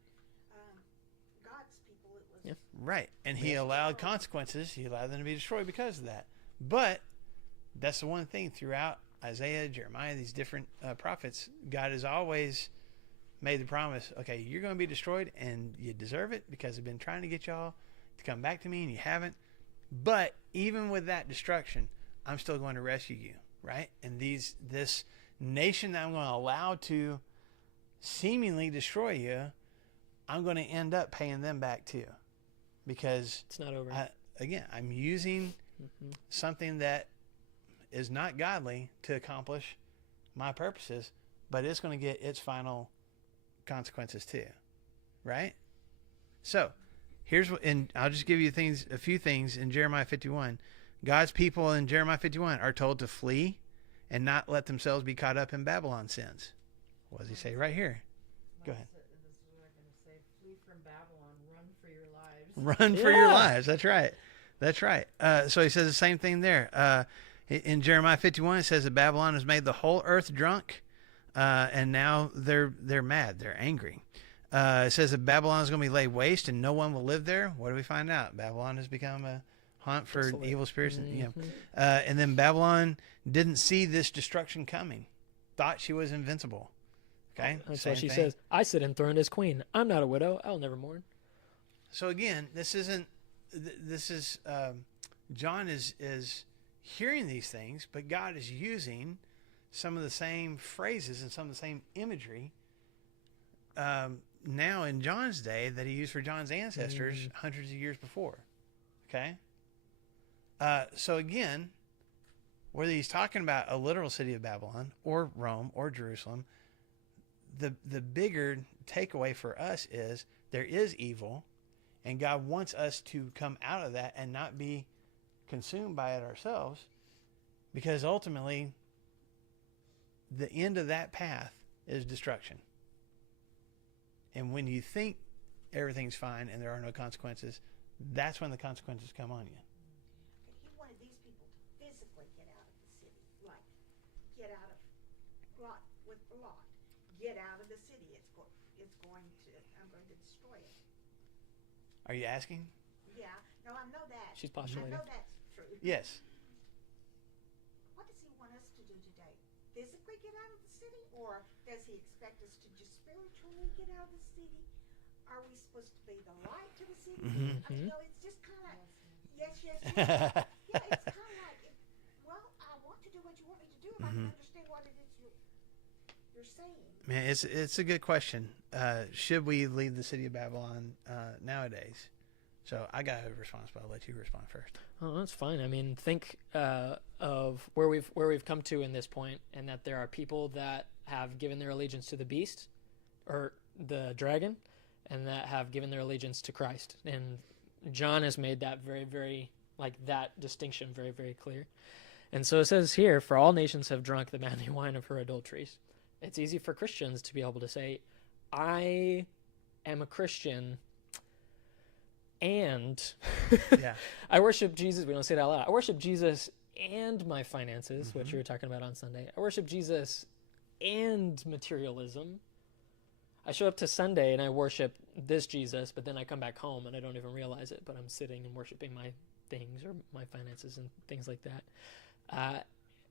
God's people. It was Yeah. Right. And he allowed consequences. He allowed them to be destroyed because of that. But that's the one thing throughout Isaiah, Jeremiah, these different prophets, God has always made the promise, okay, you're going to be destroyed and you deserve it because I've been trying to get y'all to come back to me and you haven't. But even with that destruction, I'm still going to rescue you, right? And this nation that I'm going to allow to seemingly destroy you, I'm going to end up paying them back too. Because It's not over. I'm using something that is not godly to accomplish my purposes, but it's going to get its final consequences too, right? So here's what, and I'll just give you a few things in Jeremiah 51. God's people in Jeremiah 51 are told to flee and not let themselves be caught up in Babylon sins. What does he say right here? Go ahead. This is what I'm going to say. Flee from Babylon. Run for your lives. Run for your lives. That's right. That's right. So he says the same thing there. In Jeremiah 51, it says that Babylon has made the whole earth drunk, and now they're mad. They're angry. It says that Babylon is going to be laid waste and no one will live there. What do we find out? Babylon has become a haunt for evil spirits. And then Babylon didn't see this destruction coming, thought she was invincible. Okay, that's what she says. I sit enthroned as queen. I'm not a widow. I'll never mourn. So again, this is John is hearing these things, but God is using some of the same phrases and some of the same imagery now in John's day that he used for John's ancestors hundreds of years before. Okay? So again, whether he's talking about a literal city of Babylon or Rome or Jerusalem, the bigger takeaway for us is there is evil, and God wants us to come out of that and not be consumed by it ourselves, because ultimately the end of that path is destruction. And when you think everything's fine and there are no consequences, that's when the consequences come on you. He wanted these people to physically get out of the city, like get out of Lot with Lot, get out of the city. I'm going to destroy it. Are you asking? Yeah, no, I know that. She's postulating. I know that's true. Yes. What does he want us to do today? Physically get out of the city, or does he expect us to just spiritually get out of the city? Are we supposed to be the light to the city? I mean, it's just kind of yes. Yeah, it's kind of like, well, I want to do what you want me to do, if I can understand what it is you're saying. Man, it's a good question. Should we leave the city of Babylon nowadays? So I got a response, but I'll let you respond first. Oh, that's fine. I mean, think of where we've come to in this point, and that there are people that have given their allegiance to the beast or the dragon, and that have given their allegiance to Christ. And John has made that very, very, like that distinction very, very clear. And so it says here, for all nations have drunk the manly wine of her adulteries. It's easy for Christians to be able to say, I am a Christian and I worship Jesus. We don't say it out loud. I worship Jesus and my finances, which you were talking about on Sunday. I worship Jesus and materialism. I show up to Sunday and I worship this Jesus, but then I come back home and I don't even realize it, but I'm sitting and worshiping my things or my finances and things like that.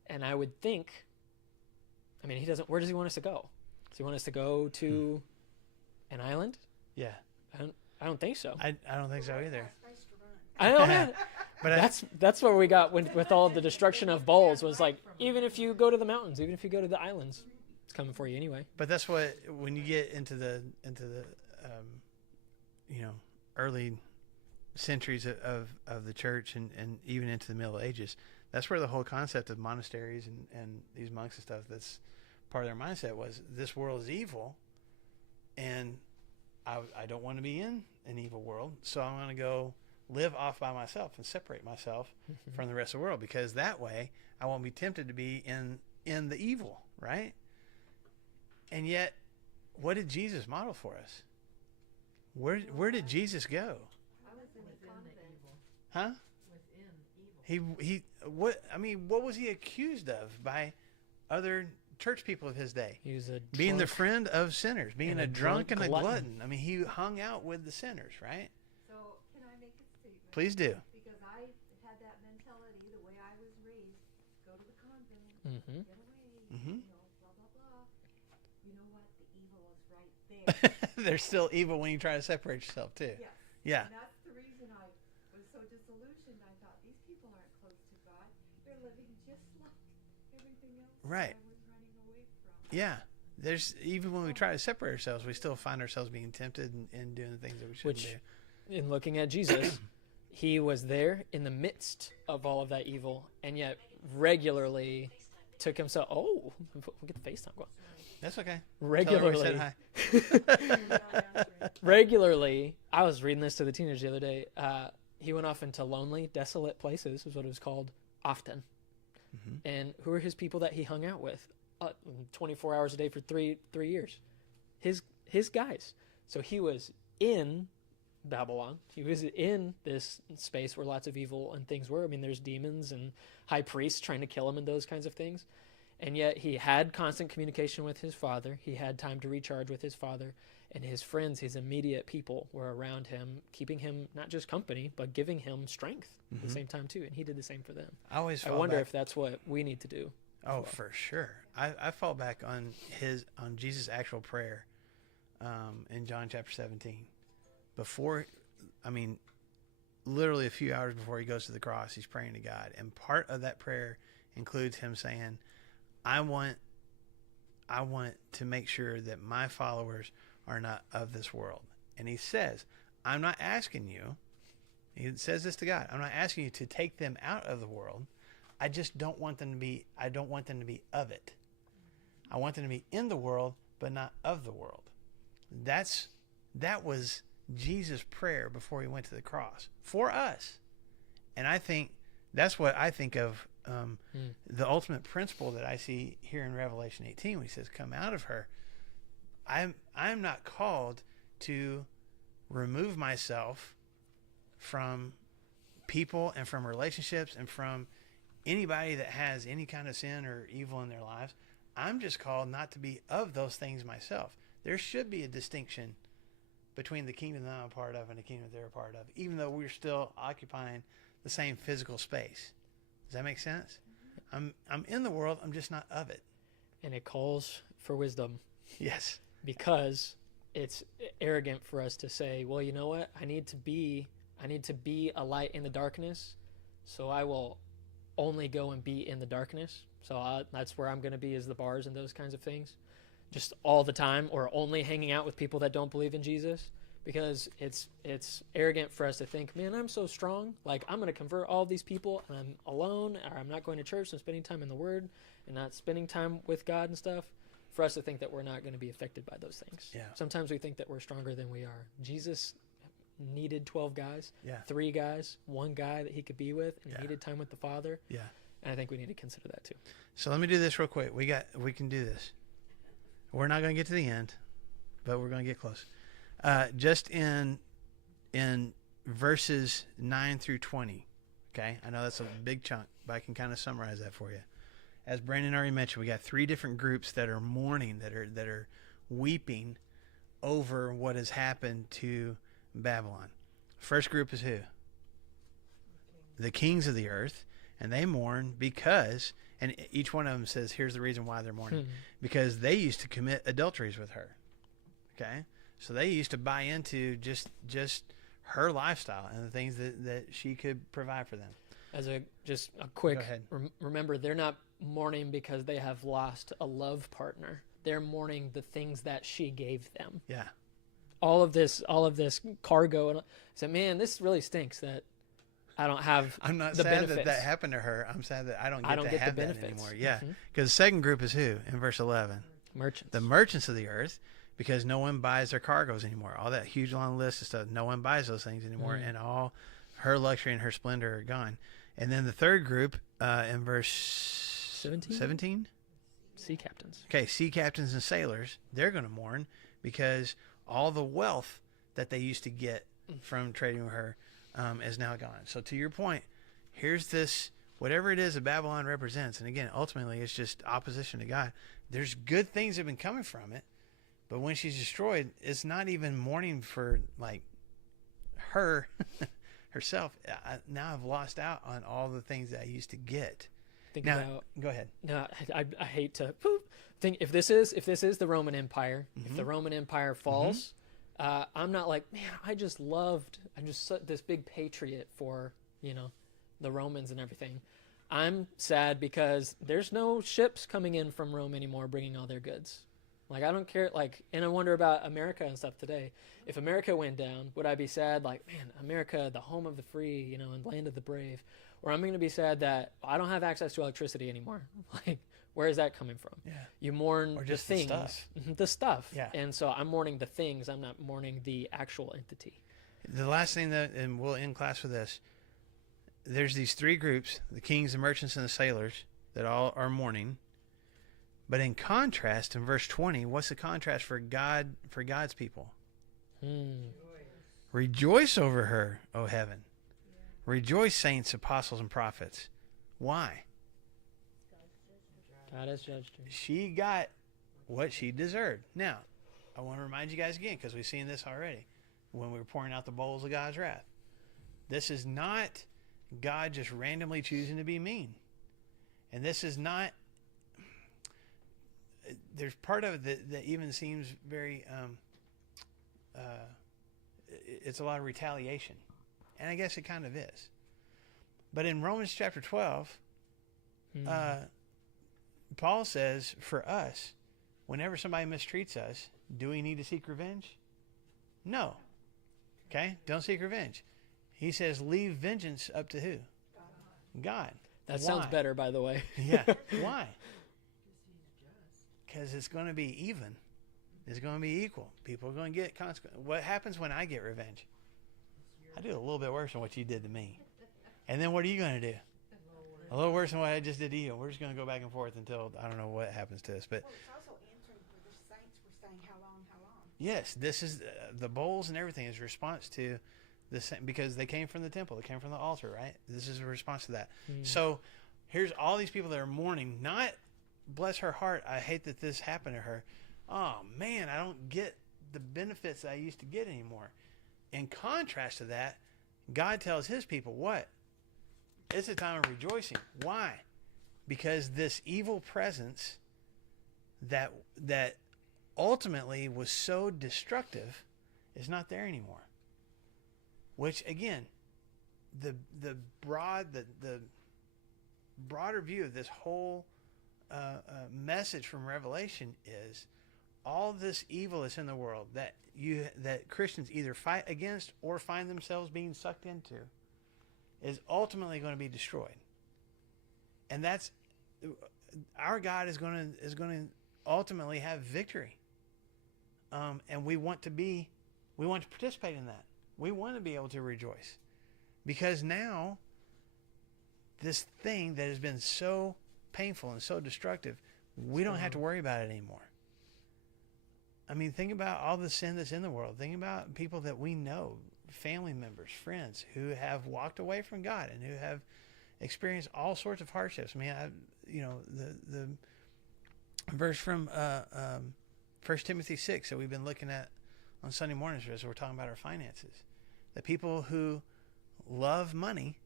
And I would think, I mean, where does he want us to go? Does he want us to go to an island? Yeah. I don't think so. I don't think so either. I know, man. But that's what we got with all of the destruction of bowls, was like, even if you go to the mountains, even if you go to the islands, it's coming for you anyway. But that's what, when you get into the early centuries of the church and even into the Middle Ages, that's where the whole concept of monasteries and these monks and stuff, that's part of their mindset, was this world is evil and I don't want to be in an evil world, so I'm going to go live off by myself and separate myself from the rest of the world, because that way I won't be tempted to be in the evil, right? And yet, what did Jesus model for us? Where did Jesus go? I was in a convent. Huh? What was he accused of by other church people of his day? He was being the friend of sinners, being a drunk and a glutton. glutton. I mean, he hung out with the sinners, right? So can I make a statement? Please do. Because I had that mentality the way I was raised. Go to the convent, get away, blah, blah, blah. You know what? The evil is right there. There's still evil when you try to separate yourself too. Yes. Yeah. And that's the reason I was so disillusioned. I thought, these people aren't close to God. They're living just like everything else Right. that I was running away from. Yeah. There's, even when we try to separate ourselves, we still find ourselves being tempted and doing the things that we shouldn't do. In looking at Jesus, he was there in the midst of all of that evil, and yet regularly took himself. Oh, we'll get the FaceTime going. That's okay. regularly. Regularly, I was reading this to the teenagers the other day. He went off into lonely, desolate places, is what it was called, often. Mm-hmm. And who are his people that he hung out with 24 hours a day for three years? His guys. So he was in Babylon. He was in this space where lots of evil and things were. I mean, there's demons and high priests trying to kill him and those kinds of things. And yet he had constant communication with his father. He had time to recharge with his father. And his friends, his immediate people, were around him, keeping him not just company, but giving him strength at the same time, too. And he did the same for them. I wonder if that's what we need to do. Oh, for sure. I fall back on Jesus' actual prayer in John chapter 17. Literally a few hours before he goes to the cross, he's praying to God. And part of that prayer includes him saying, I want to make sure that my followers are not of this world. And he says, I'm not asking you, he says this to God, I'm not asking you to take them out of the world. I just don't want them to be of it. I want them to be in the world, but not of the world. That was Jesus' prayer before he went to the cross for us. And I think that's what I think of the ultimate principle that I see here in Revelation 18 when he says, come out of her. I'm not called to remove myself from people and from relationships and from anybody that has any kind of sin or evil in their lives. I'm just called not to be of those things myself. There should be a distinction between the kingdom that I'm a part of and the kingdom that they're a part of, even though we're still occupying the same physical space. Does that make sense? I'm in the world, I'm just not of it. And it calls for wisdom. Yes. Because it's arrogant for us to say, well, you know what? I need to be a light in the darkness, so I will only go and be in the darkness. So that's where I'm going to be, is the bars and those kinds of things, just all the time, or only hanging out with people that don't believe in Jesus. Because it's arrogant for us to think, man, I'm so strong, like I'm going to convert all these people, and I'm alone, or I'm not going to church, I'm spending time in the Word and not spending time with God and stuff. For us to think that we're not going to be affected by those things. Yeah. Sometimes we think that we're stronger than we are. Jesus needed 12 guys, yeah. 3 guys, 1 guy that he could be with, and he needed time with the Father. Yeah. And I think we need to consider that too. So let me do this real quick. We can do this. We're not going to get to the end, but we're going to get close. Just in verses 9 through 20. Okay. I know that's a big chunk, but I can kind of summarize that for you. As Brandon already mentioned, we got 3 different groups that are mourning, that are weeping over what has happened to Babylon. First group is who? The kings of the earth, and they mourn because, and each one of them says, here's the reason why they're mourning, because they used to commit adulteries with her. Okay, so they used to buy into just her lifestyle and the things that she could provide for them. As a quick, Go ahead. Remember, they're not mourning because they have lost a love partner. They're mourning the things that she gave them. Yeah. All of this cargo, and I said, man, this really stinks that I don't have. I'm not the sad benefits. that happened to her. I'm sad that I don't get to have the that benefits anymore. Yeah. Mm-hmm. Because the second group is who in verse 11? Merchants. The merchants of the earth, because no one buys their cargoes anymore. All that huge long list of stuff, no one buys those things anymore, and all her luxury and her splendor are gone. And then the third group in verse 17? Sea captains. Okay, sea captains and sailors, they're going to mourn because all the wealth that they used to get from trading with her is now gone. So to your point, here's this, whatever it is that Babylon represents, and again, ultimately it's just opposition to God. There's good things that have been coming from it, but when she's destroyed, it's not even mourning for like her herself. Now I've lost out on all the things that I used to get. Go ahead. No, I hate to think if this is the Roman Empire, if the Roman Empire falls, I'm not like, man, I'm just this big patriot for the Romans and everything. I'm sad because there's no ships coming in from Rome anymore bringing all their goods. Like, I don't care, and I wonder about America and stuff today. If America went down, would I be sad, like, man, America, the home of the free, and land of the brave? Or I'm going to be sad that I don't have access to electricity anymore. Like, Where is that coming from? Yeah. You mourn Or the just the things, stuff. the stuff. Yeah. And so I'm mourning the things. I'm not mourning the actual entity. The last thing that, and we'll end class with this, there's these three groups, the kings, the merchants, and the sailors, that all are mourning. But in contrast, in verse 20, what's the contrast for God's people? Rejoice over her, O heaven. Rejoice, saints, apostles, and prophets. Why? God has judged her. She got what she deserved. Now, I want to remind you guys again, because we've seen this already, when we were pouring out the bowls of God's wrath. This is not God just randomly choosing to be mean. And this is not, there's part of it that even seems very, it's a lot of retaliation. And I guess it kind of is. But in Romans chapter 12, Paul says, for us, whenever somebody mistreats us, do we need to seek revenge? No. Okay? Don't seek revenge. He says, leave vengeance up to who? God. That Why? sounds better, by the way. Yeah. Why? Because it's going to be even. It's going to be equal. People are going to get consequences. What happens when I get revenge? I do a little bit worse than what you did to me. And then what are you going to do? A little worse than what I just did to you. We're just going to go back and forth until I don't know what happens to us. But Well, it's also answering for the saints. We're saying how long, how long. yes, this is the bowls and everything is a response to this, because they came from the temple. They came from the altar, right? This is a response to that. So here's all these people that are mourning. Not, bless her heart, I hate that this happened to her. Oh, man, I don't get the benefits that I used to get anymore. In contrast to that, God tells his people what? It's a time of rejoicing. Why? Because this evil presence that ultimately was so destructive is not there anymore. Which again, the broader view of this whole message from Revelation is all this evil that's in the world that Christians either fight against or find themselves being sucked into is ultimately going to be destroyed. And that's our God is going to ultimately have victory. And we want to participate in that. We want to be able to rejoice, because now this thing that has been so painful and so destructive, we don't have to worry about it anymore. I mean, think about all the sin that's in the world. Think about people that we know, family members, friends who have walked away from God and who have experienced all sorts of hardships. I mean, the verse from 1 Timothy 6 that we've been looking at on Sunday mornings as we're talking about our finances. The people who love money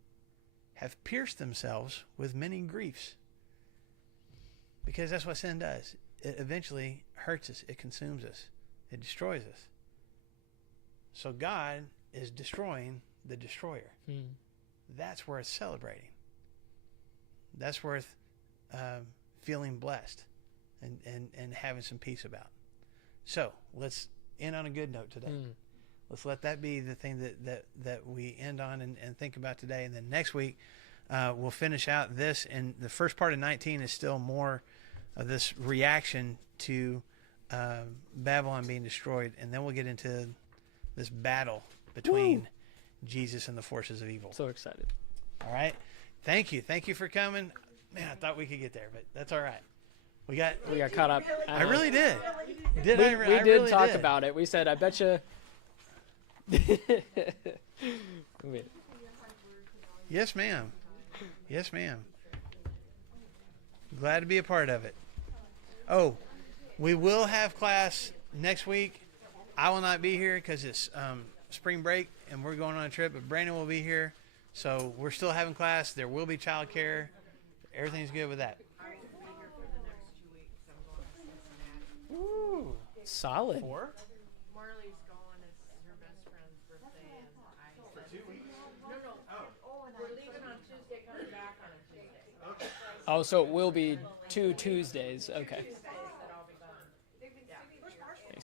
have pierced themselves with many griefs. Because that's what sin does. It eventually hurts us. It consumes us. It destroys us. So God is destroying the destroyer. That's worth celebrating. That's worth feeling blessed and having some peace about. So let's end on a good note today. Let's let that be the thing that we end on and think about today. And then next week, we'll finish out this. And the first part of 19 is still more of this reaction to Babylon being destroyed. And then we'll get into this battle between Jesus and the forces of evil. So excited. All right. Thank you. Thank you for coming. Man, I thought we could get there, but that's all right. We got caught up. I really did. We did really talk did. about it. We said, I bet you. Yes, ma'am. Yes, ma'am. Glad to be a part of it. Oh, we will have class next week. I will not be here because it's spring break and we're going on a trip, but Brandon will be here. So we're still having class. There will be childcare. Everything's good with that. I won't be here for the next 2 weeks. I'm going to Cincinnati. Ooh. Solid. 4? Marley's going. It's her best friend's birthday, and I. For 2 weeks? No. We're leaving on Tuesday, coming back on a Tuesday. Oh, so it will be 2 Tuesdays. Okay.